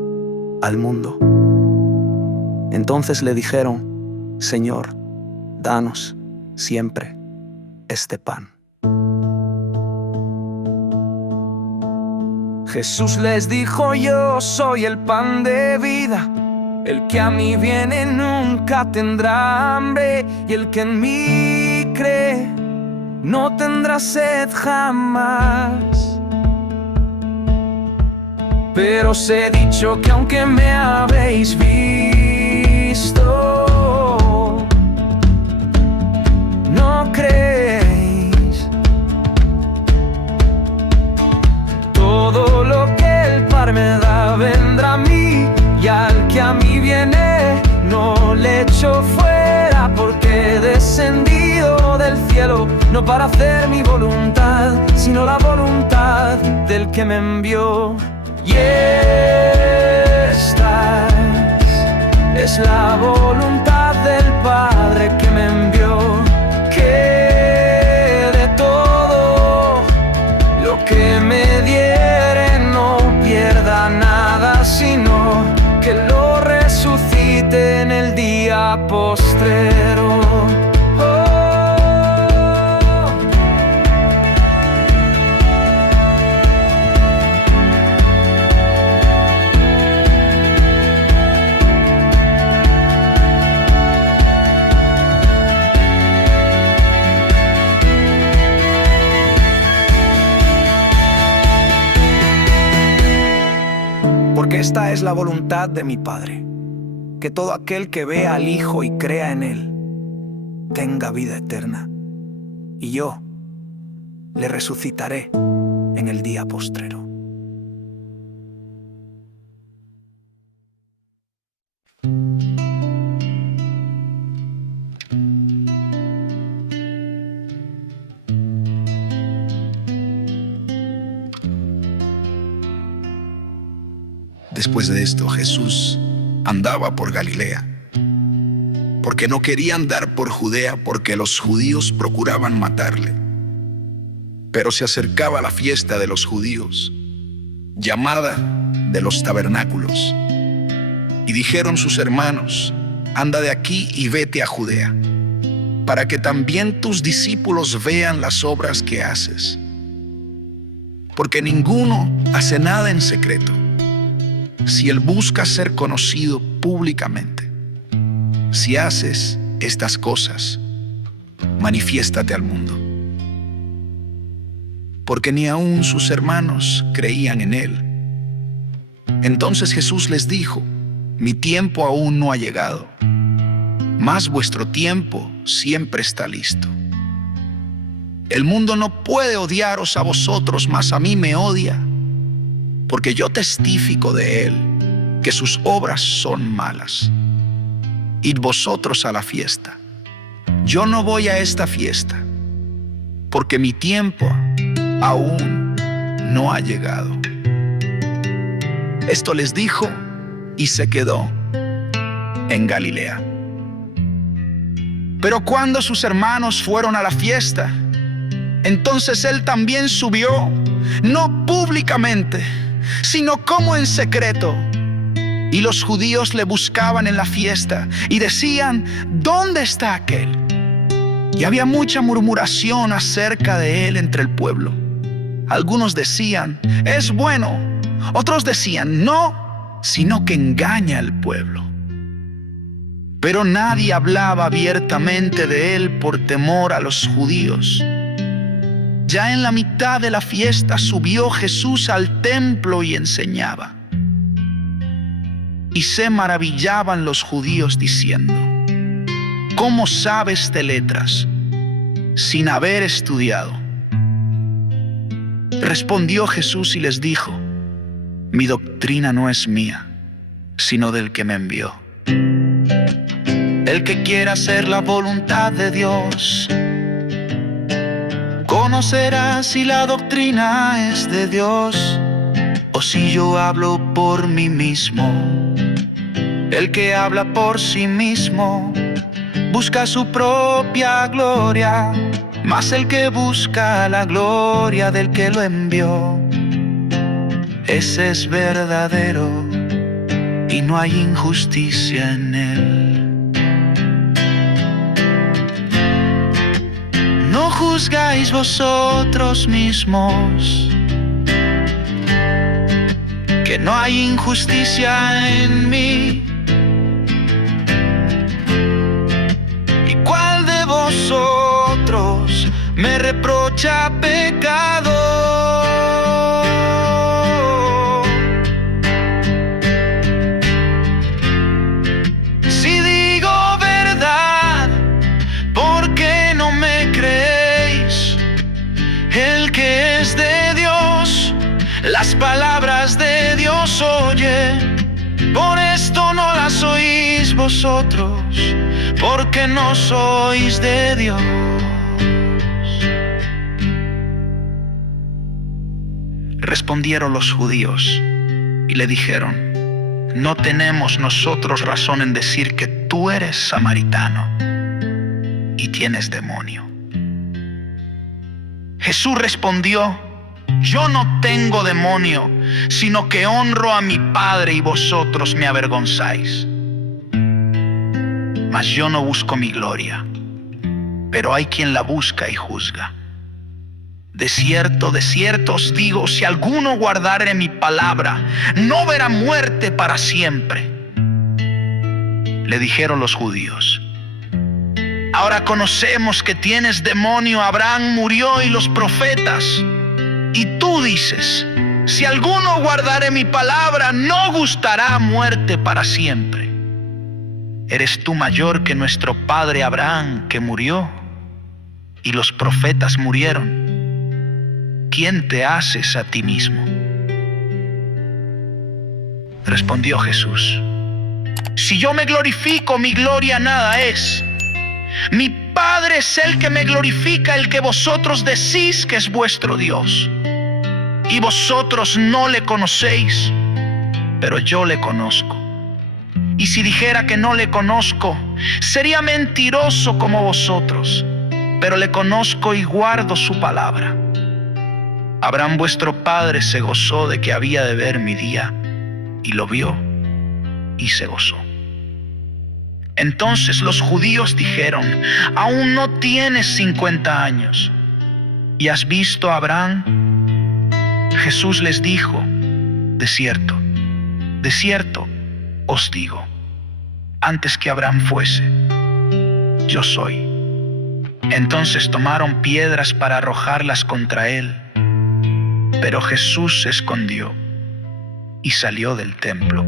al mundo. Entonces le dijeron: Señor, danos siempre este pan. Jesús les dijo: yo soy el pan de vida. El que a mí viene nunca tendrá hambre, y el que en mí cree no tendrá sed jamás. Pero os he dicho que aunque me habéis visto, no creéis. Todo lo que el Padre me da vendrá a mí, y al que a mí viene no le echo fuera, porque he descendido del cielo no para hacer mi voluntad, sino la voluntad del que me envió. Y esta es la voluntad del Padre que me envió, que de todo lo que me diere no pierda nada, sino que lo resucite en el día postrero. Porque esta es la voluntad de mi Padre, que todo aquel que vea al Hijo y crea en Él tenga vida eterna, y yo le resucitaré en el día postrero. Después de esto, Jesús andaba por Galilea, porque no quería andar por Judea, porque los judíos procuraban matarle. Pero se acercaba la fiesta de los judíos, llamada de los tabernáculos. Y dijeron sus hermanos: anda de aquí y vete a Judea, para que también tus discípulos vean las obras que haces. Porque ninguno hace nada en secreto, si él busca ser conocido públicamente. Si haces estas cosas, manifiéstate al mundo. Porque ni aun sus hermanos creían en él. Entonces Jesús les dijo: mi tiempo aún no ha llegado, mas vuestro tiempo siempre está listo. El mundo no puede odiaros a vosotros, mas a mí me odia, porque yo testifico de él que sus obras son malas. Id vosotros a la fiesta. Yo no voy a esta fiesta, porque mi tiempo aún no ha llegado. Esto les dijo y se quedó en Galilea. Pero cuando sus hermanos fueron a la fiesta, Entonces él también subió, no públicamente, sino como en secreto. Y los judíos le buscaban en la fiesta y decían: ¿dónde está aquel? Y había mucha murmuración acerca de él entre el pueblo. Algunos decían: es bueno. Otros decían: no, sino que engaña al pueblo. Pero nadie hablaba abiertamente de él por temor a los judíos. Ya en la mitad de la fiesta subió Jesús al templo y enseñaba. Y se maravillaban los judíos diciendo: ¿cómo sabes de letras sin haber estudiado? Respondió Jesús y les dijo: mi doctrina no es mía, sino del que me envió. El que quiera hacer la voluntad de Dios conocerá si la doctrina es de Dios o si yo hablo por mí mismo. El que habla por sí mismo busca su propia gloria, mas el que busca la gloria del que lo envió, ese es verdadero y no hay injusticia en él. No juzgáis vosotros mismos, que no hay injusticia en mí. ¿Y cuál de vosotros me reprocha pecado? Si digo verdad, ¿por qué no me creéis? El que es de Dios, las palabras de Dios oye. Por esto no las oís vosotros, porque no sois de Dios. Respondieron los judíos y le dijeron: no tenemos nosotros razón en decir que tú eres samaritano y tienes demonio. Jesús respondió: yo no tengo demonio, sino que honro a mi Padre y vosotros me avergonzáis. Mas yo no busco mi gloria, pero hay quien la busca y juzga. De cierto os digo, si alguno guardare mi palabra, no verá muerte para siempre. Le dijeron los judíos: ahora conocemos que tienes demonio. Abraham murió y los profetas. Y tú dices: si alguno guardare mi palabra, no gustará muerte para siempre. ¿Eres tú mayor que nuestro padre Abraham, que murió? Y los profetas murieron. ¿Quién te haces a ti mismo? Respondió Jesús: si yo me glorifico, mi gloria nada es. Mi Padre es el que me glorifica, el que vosotros decís que es vuestro Dios. Y vosotros no le conocéis, pero yo le conozco. Y si dijera que no le conozco, sería mentiroso como vosotros, pero le conozco y guardo su palabra. Abraham vuestro padre se gozó de que había de ver mi día, y lo vio, y se gozó. Entonces los judíos dijeron: aún no tienes 50 años, ¿y has visto a Abraham? Jesús les dijo: de cierto os digo, antes que Abraham fuese, yo soy. Entonces tomaron piedras para arrojarlas contra él, pero Jesús se escondió y salió del templo.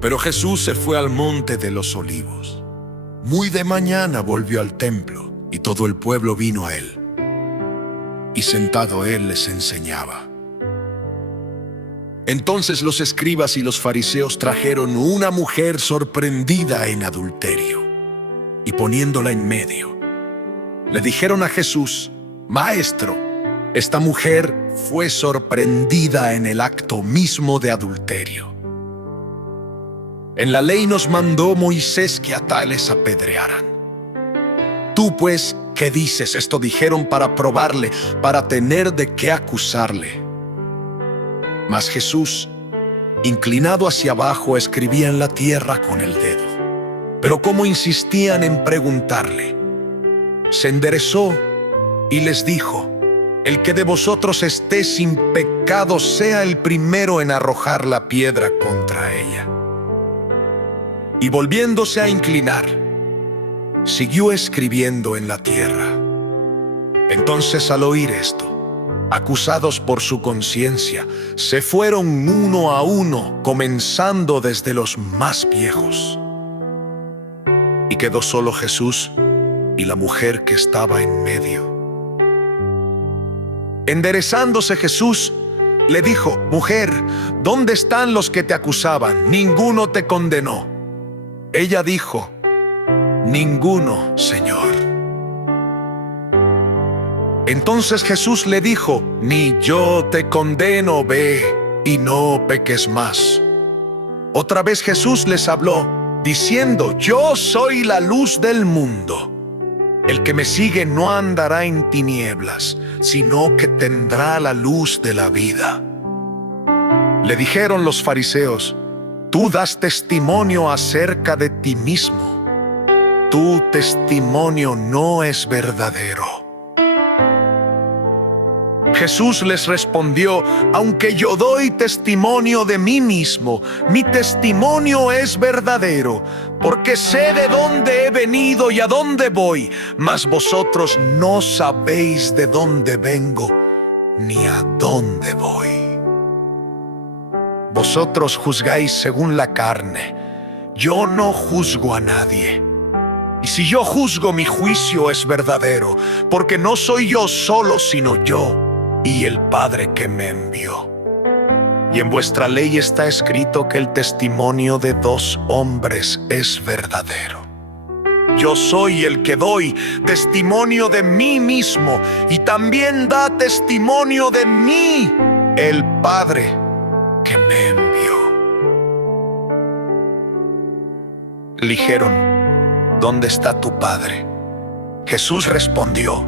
Pero Jesús se fue al monte de los Olivos. Muy de mañana volvió al templo, y todo el pueblo vino a él. Y sentado él les enseñaba. Entonces los escribas y los fariseos trajeron una mujer sorprendida en adulterio. y poniéndola en medio, le dijeron a Jesús: Maestro, esta mujer fue sorprendida en el acto mismo de adulterio. En la ley nos mandó Moisés que a tales apedrearan. Tú pues, ¿qué dices? Esto dijeron para probarle, para tener de qué acusarle. Mas Jesús, inclinado hacia abajo, escribía en la tierra con el dedo. Pero como insistían en preguntarle, se enderezó y les dijo: El que de vosotros esté sin pecado sea el primero en arrojar la piedra contra ella. Y volviéndose a inclinar, siguió escribiendo en la tierra. Entonces, al oír esto, acusados por su conciencia, se fueron uno a uno, comenzando desde los más viejos. Y quedó solo Jesús y la mujer que estaba en medio. Enderezándose Jesús, le dijo: Mujer, ¿dónde están los que te acusaban? ¿Ninguno te condenó? Ella dijo: Ninguno, Señor. Entonces Jesús le dijo: Ni yo te condeno, ve y no peques más. Otra vez Jesús les habló, diciendo: Yo soy la luz del mundo. El que me sigue no andará en tinieblas, sino que tendrá la luz de la vida. Le dijeron los fariseos: Tú das testimonio acerca de ti mismo. Tu testimonio no es verdadero. Jesús les respondió: Aunque yo doy testimonio de mí mismo, mi testimonio es verdadero, porque sé de dónde he venido y a dónde voy, mas vosotros no sabéis de dónde vengo ni a dónde voy. Vosotros juzgáis según la carne, yo no juzgo a nadie. Y si yo juzgo, mi juicio es verdadero, porque no soy yo solo, sino yo y el Padre que me envió. Y en vuestra ley está escrito que el testimonio de dos hombres es verdadero. Yo soy el que doy testimonio de mí mismo, y también da testimonio de mí el Padre que me envió. Le dijeron: ¿Dónde está tu Padre? Jesús respondió: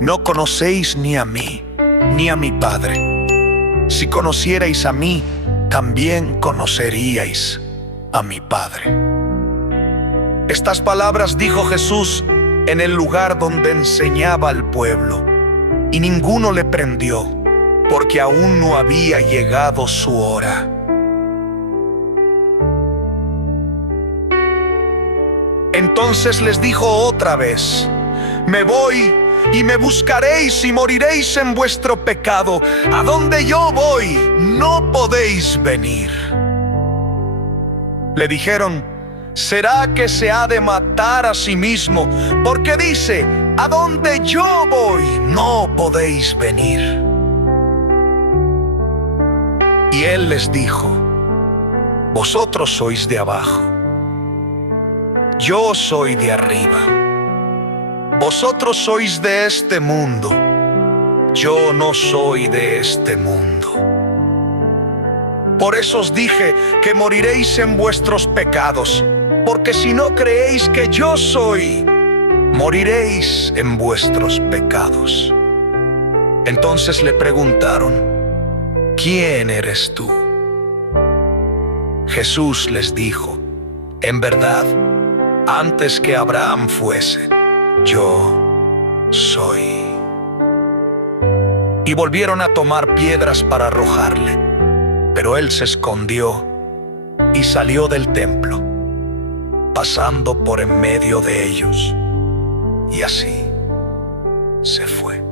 No conocéis ni a mí, ni a mi Padre. Si conocierais a mí, también conoceríais a mi Padre. Estas palabras dijo Jesús en el lugar donde enseñaba al pueblo, y ninguno le prendió, porque aún no había llegado su hora. Entonces les dijo otra vez: Me voy, y me buscaréis y moriréis en vuestro pecado. A donde yo voy, no podéis venir. Le dijeron: ¿Será que se ha de matar a sí mismo? Porque dice: a donde yo voy, no podéis venir. Y él les dijo: Vosotros sois de abajo, yo soy de arriba. Vosotros sois de este mundo, yo no soy de este mundo. Por eso os dije que moriréis en vuestros pecados, porque si no creéis que yo soy, moriréis en vuestros pecados. Entonces le preguntaron: ¿Quién eres tú? Jesús les dijo: En verdad, antes que Abraham fuese, yo soy. Y volvieron a tomar piedras para arrojarle, pero él se escondió y salió del templo, pasando por en medio de ellos, y así se fue.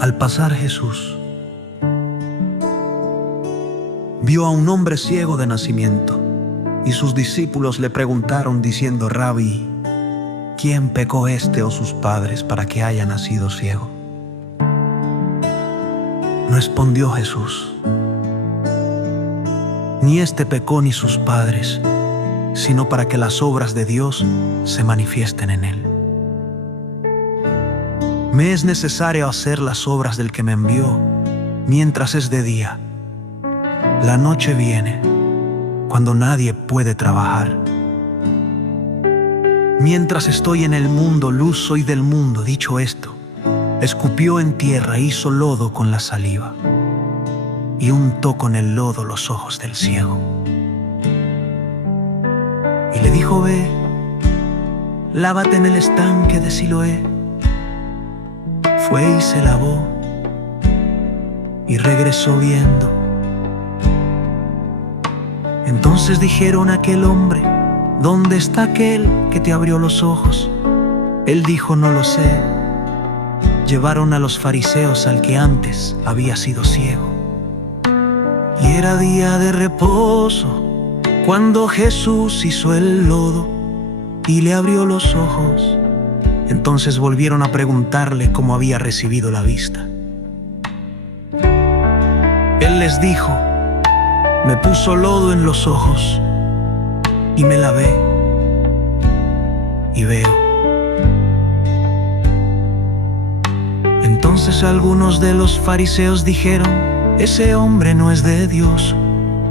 Al pasar Jesús, vio a un hombre ciego de nacimiento, Y sus discípulos le preguntaron diciendo: Rabí, ¿quién pecó, este o sus padres, para que haya nacido ciego? Respondió Jesús: ni este pecó ni sus padres, sino para que las obras de Dios se manifiesten en él. Me es necesario hacer las obras del que me envió mientras es de día. La noche viene cuando nadie puede trabajar. Mientras estoy en el mundo, luz soy del mundo. Dicho esto, escupió en tierra, hizo lodo con la saliva y untó con el lodo los ojos del ciego. Y le dijo: ve, lávate en el estanque de Siloé. Fue y se lavó y regresó viendo. Entonces dijeron a aquel hombre: ¿dónde está aquel que te abrió los ojos? Él dijo: no lo sé. Llevaron a los fariseos al que antes había sido ciego. Y era día de reposo cuando Jesús hizo el lodo y le abrió los ojos. Entonces volvieron a preguntarle cómo había recibido la vista. Él les dijo: me puso lodo en los ojos y me lavé y veo. Entonces algunos de los fariseos dijeron: ese hombre no es de Dios,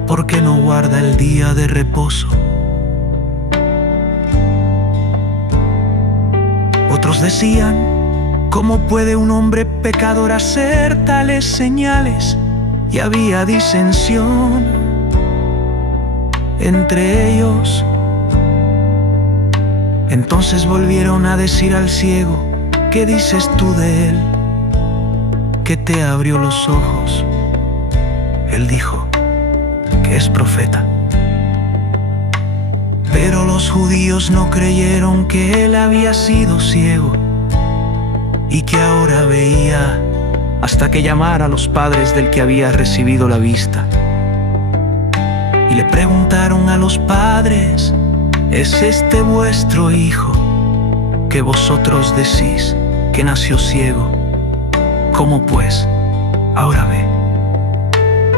porque no guarda el día de reposo. Otros decían: ¿cómo puede un hombre pecador hacer tales señales? Y había disensión entre ellos. Entonces volvieron a decir al ciego: ¿qué dices tú de él, que te abrió los ojos? Él dijo que es profeta. Pero los judíos no creyeron que él había sido ciego y que ahora veía, hasta que llamara a los padres del que había recibido la vista. Y le preguntaron a los padres: ¿es este vuestro hijo, que vosotros decís que nació ciego? ¿Cómo pues ahora ve?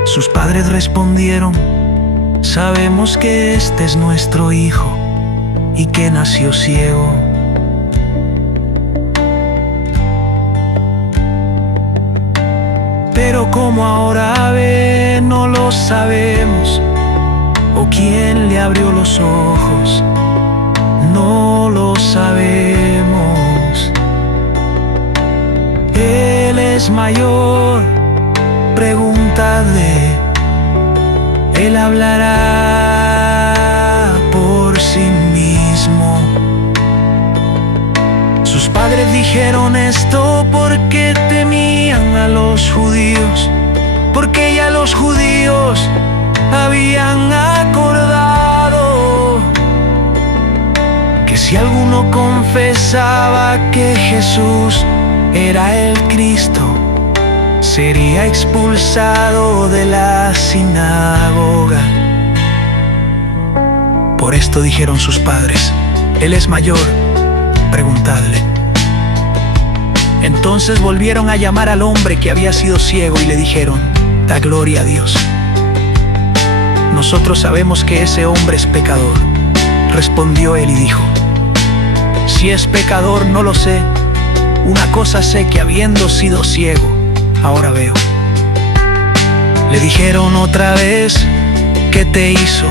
Sus padres respondieron: sabemos que este es nuestro hijo y que nació ciego. Pero como ahora ve, no lo sabemos, o quién le abrió los ojos, no lo sabemos. Él es mayor, preguntadle, él hablará por sí mismo. Sus padres dijeron esto porque temían a los judíos, porque ya los judíos habían acordado que si alguno confesaba que Jesús era el Cristo, sería expulsado de la sinagoga. Por esto dijeron sus padres: él es mayor, preguntadle. Entonces volvieron a llamar al hombre que había sido ciego y le dijeron: da gloria a Dios. Nosotros sabemos que ese hombre es pecador. Respondió él y dijo: si es pecador no lo sé. Una cosa sé, que habiendo sido ciego, ahora veo. Le dijeron otra vez: ¿qué te hizo?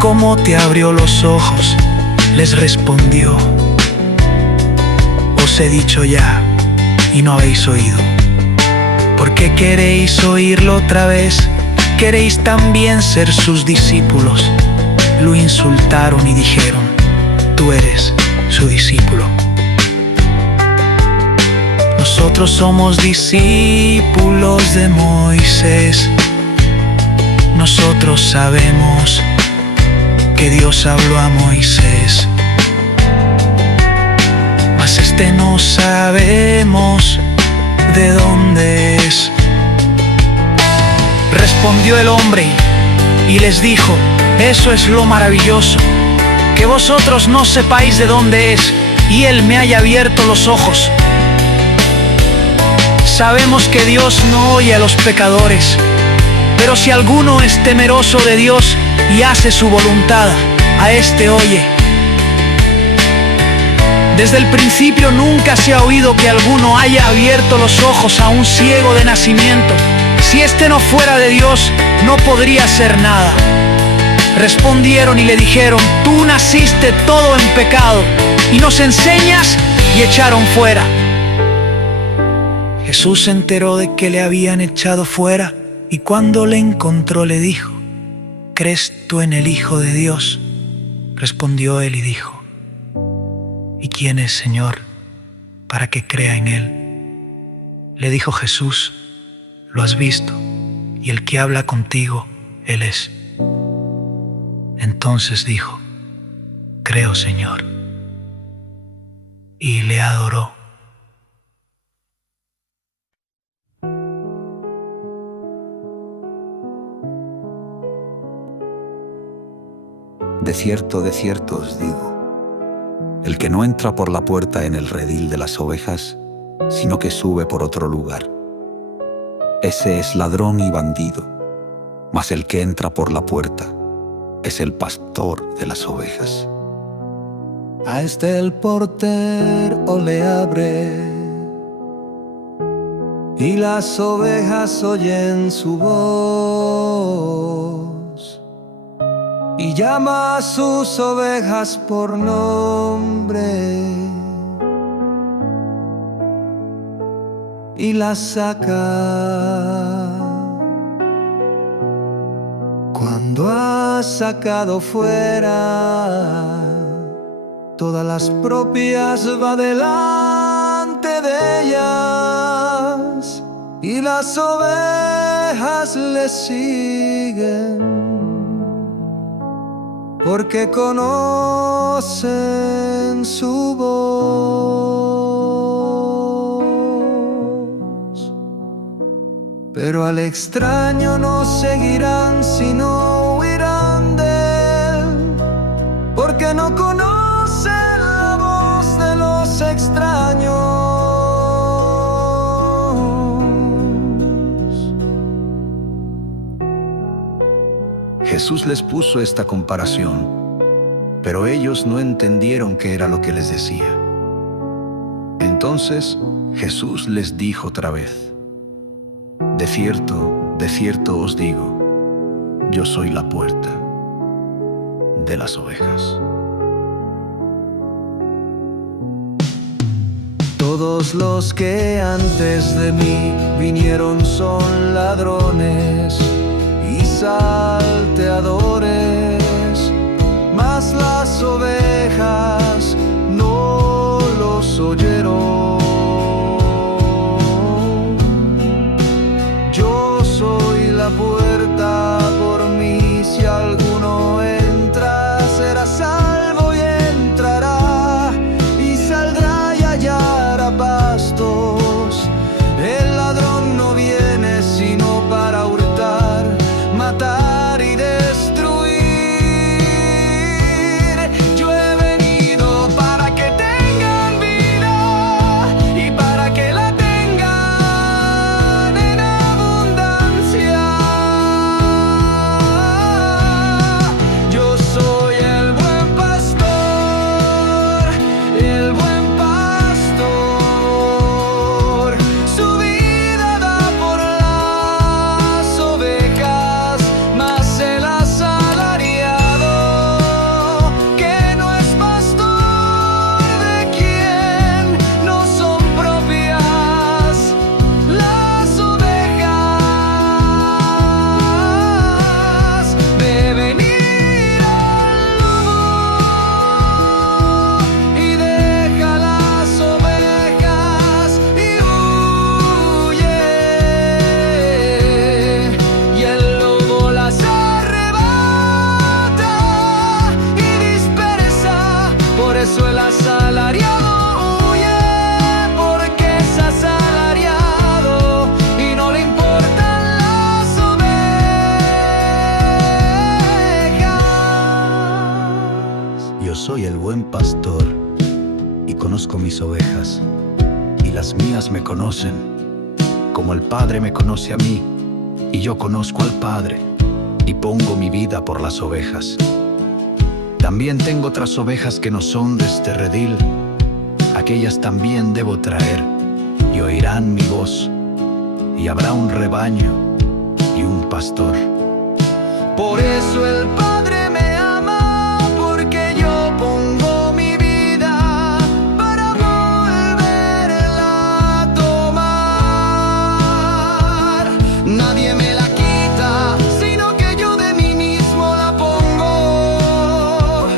¿Cómo te abrió los ojos? Les respondió: os he dicho ya y no habéis oído. ¿Por qué queréis oírlo otra vez? ¿Queréis también ser sus discípulos? Lo insultaron y dijeron: tú eres su discípulo. Nosotros somos discípulos de Moisés. Nosotros sabemos que Dios habló a Moisés, mas este no sabemos de dónde es. Respondió el hombre y les dijo: Eso es lo maravilloso, que vosotros no sepáis de dónde es, y Él me haya abierto los ojos. Sabemos que Dios no oye a los pecadores, pero si alguno es temeroso de Dios y hace su voluntad, a éste oye. Desde el principio nunca se ha oído que alguno haya abierto los ojos a un ciego de nacimiento. Si éste no fuera de Dios, no podría hacer nada. Respondieron y le dijeron: tú naciste todo en pecado, y nos enseñas, y echaron fuera. Jesús se enteró de que le habían echado fuera, y cuando le encontró le dijo: ¿crees tú en el Hijo de Dios? Respondió él y dijo: ¿y quién es, Señor, para que crea en él? Le dijo Jesús: lo has visto, y el que habla contigo, él es. Entonces dijo: creo, Señor, y le adoró. De cierto os digo, el que no entra por la puerta en el redil de las ovejas, sino que sube por otro lugar, ese es ladrón y bandido, mas el que entra por la puerta es el pastor de las ovejas. A este el portero le abre, y las ovejas oyen su voz, y llama a sus ovejas por nombre, y las saca. Cuando ha sacado fuera, todas las propias va delante de ellas, y las ovejas le siguen, porque conocen su voz. Pero al extraño no seguirán, sino huirán de él, porque no conocen la voz de los extraños. Jesús les puso esta comparación, pero ellos no entendieron qué era lo que les decía. Entonces Jesús les dijo otra vez: de cierto os digo, yo soy la puerta de las ovejas. Todos los que antes de mí vinieron son ladrones y salteadores, mas las ovejas no los oyeron. Yo soy la puerta, por mí si alguno entra, será salvo y entrará y saldrá y hallará pastos. El ladrón no viene sino para hurtar, matar y destruir. Yo he venido y conozco mis ovejas, y las mías me conocen, como el Padre me conoce a mí, y yo conozco al Padre, y pongo mi vida por las ovejas. También tengo otras ovejas que no son de este redil, aquellas también debo traer, y oirán mi voz, y habrá un rebaño y un pastor. Por eso el Padre me ama, porque yo pongo mi vida para volverla a tomar. Nadie me la quita, sino que yo de mí mismo la pongo.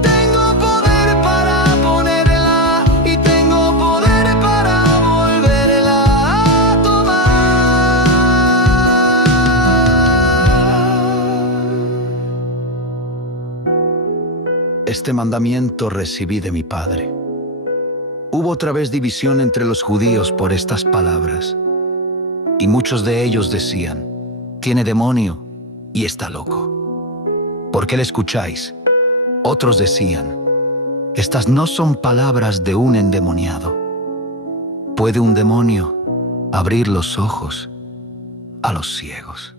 Tengo poder para ponerla y tengo poder para volverla a tomar. Este mandamiento recibí de mi Padre. Hubo otra vez división entre los judíos por estas palabras, y muchos de ellos decían: tiene demonio y está loco. ¿Por qué le escucháis? Otros decían: estas no son palabras de un endemoniado. ¿Puede un demonio abrir los ojos a los ciegos?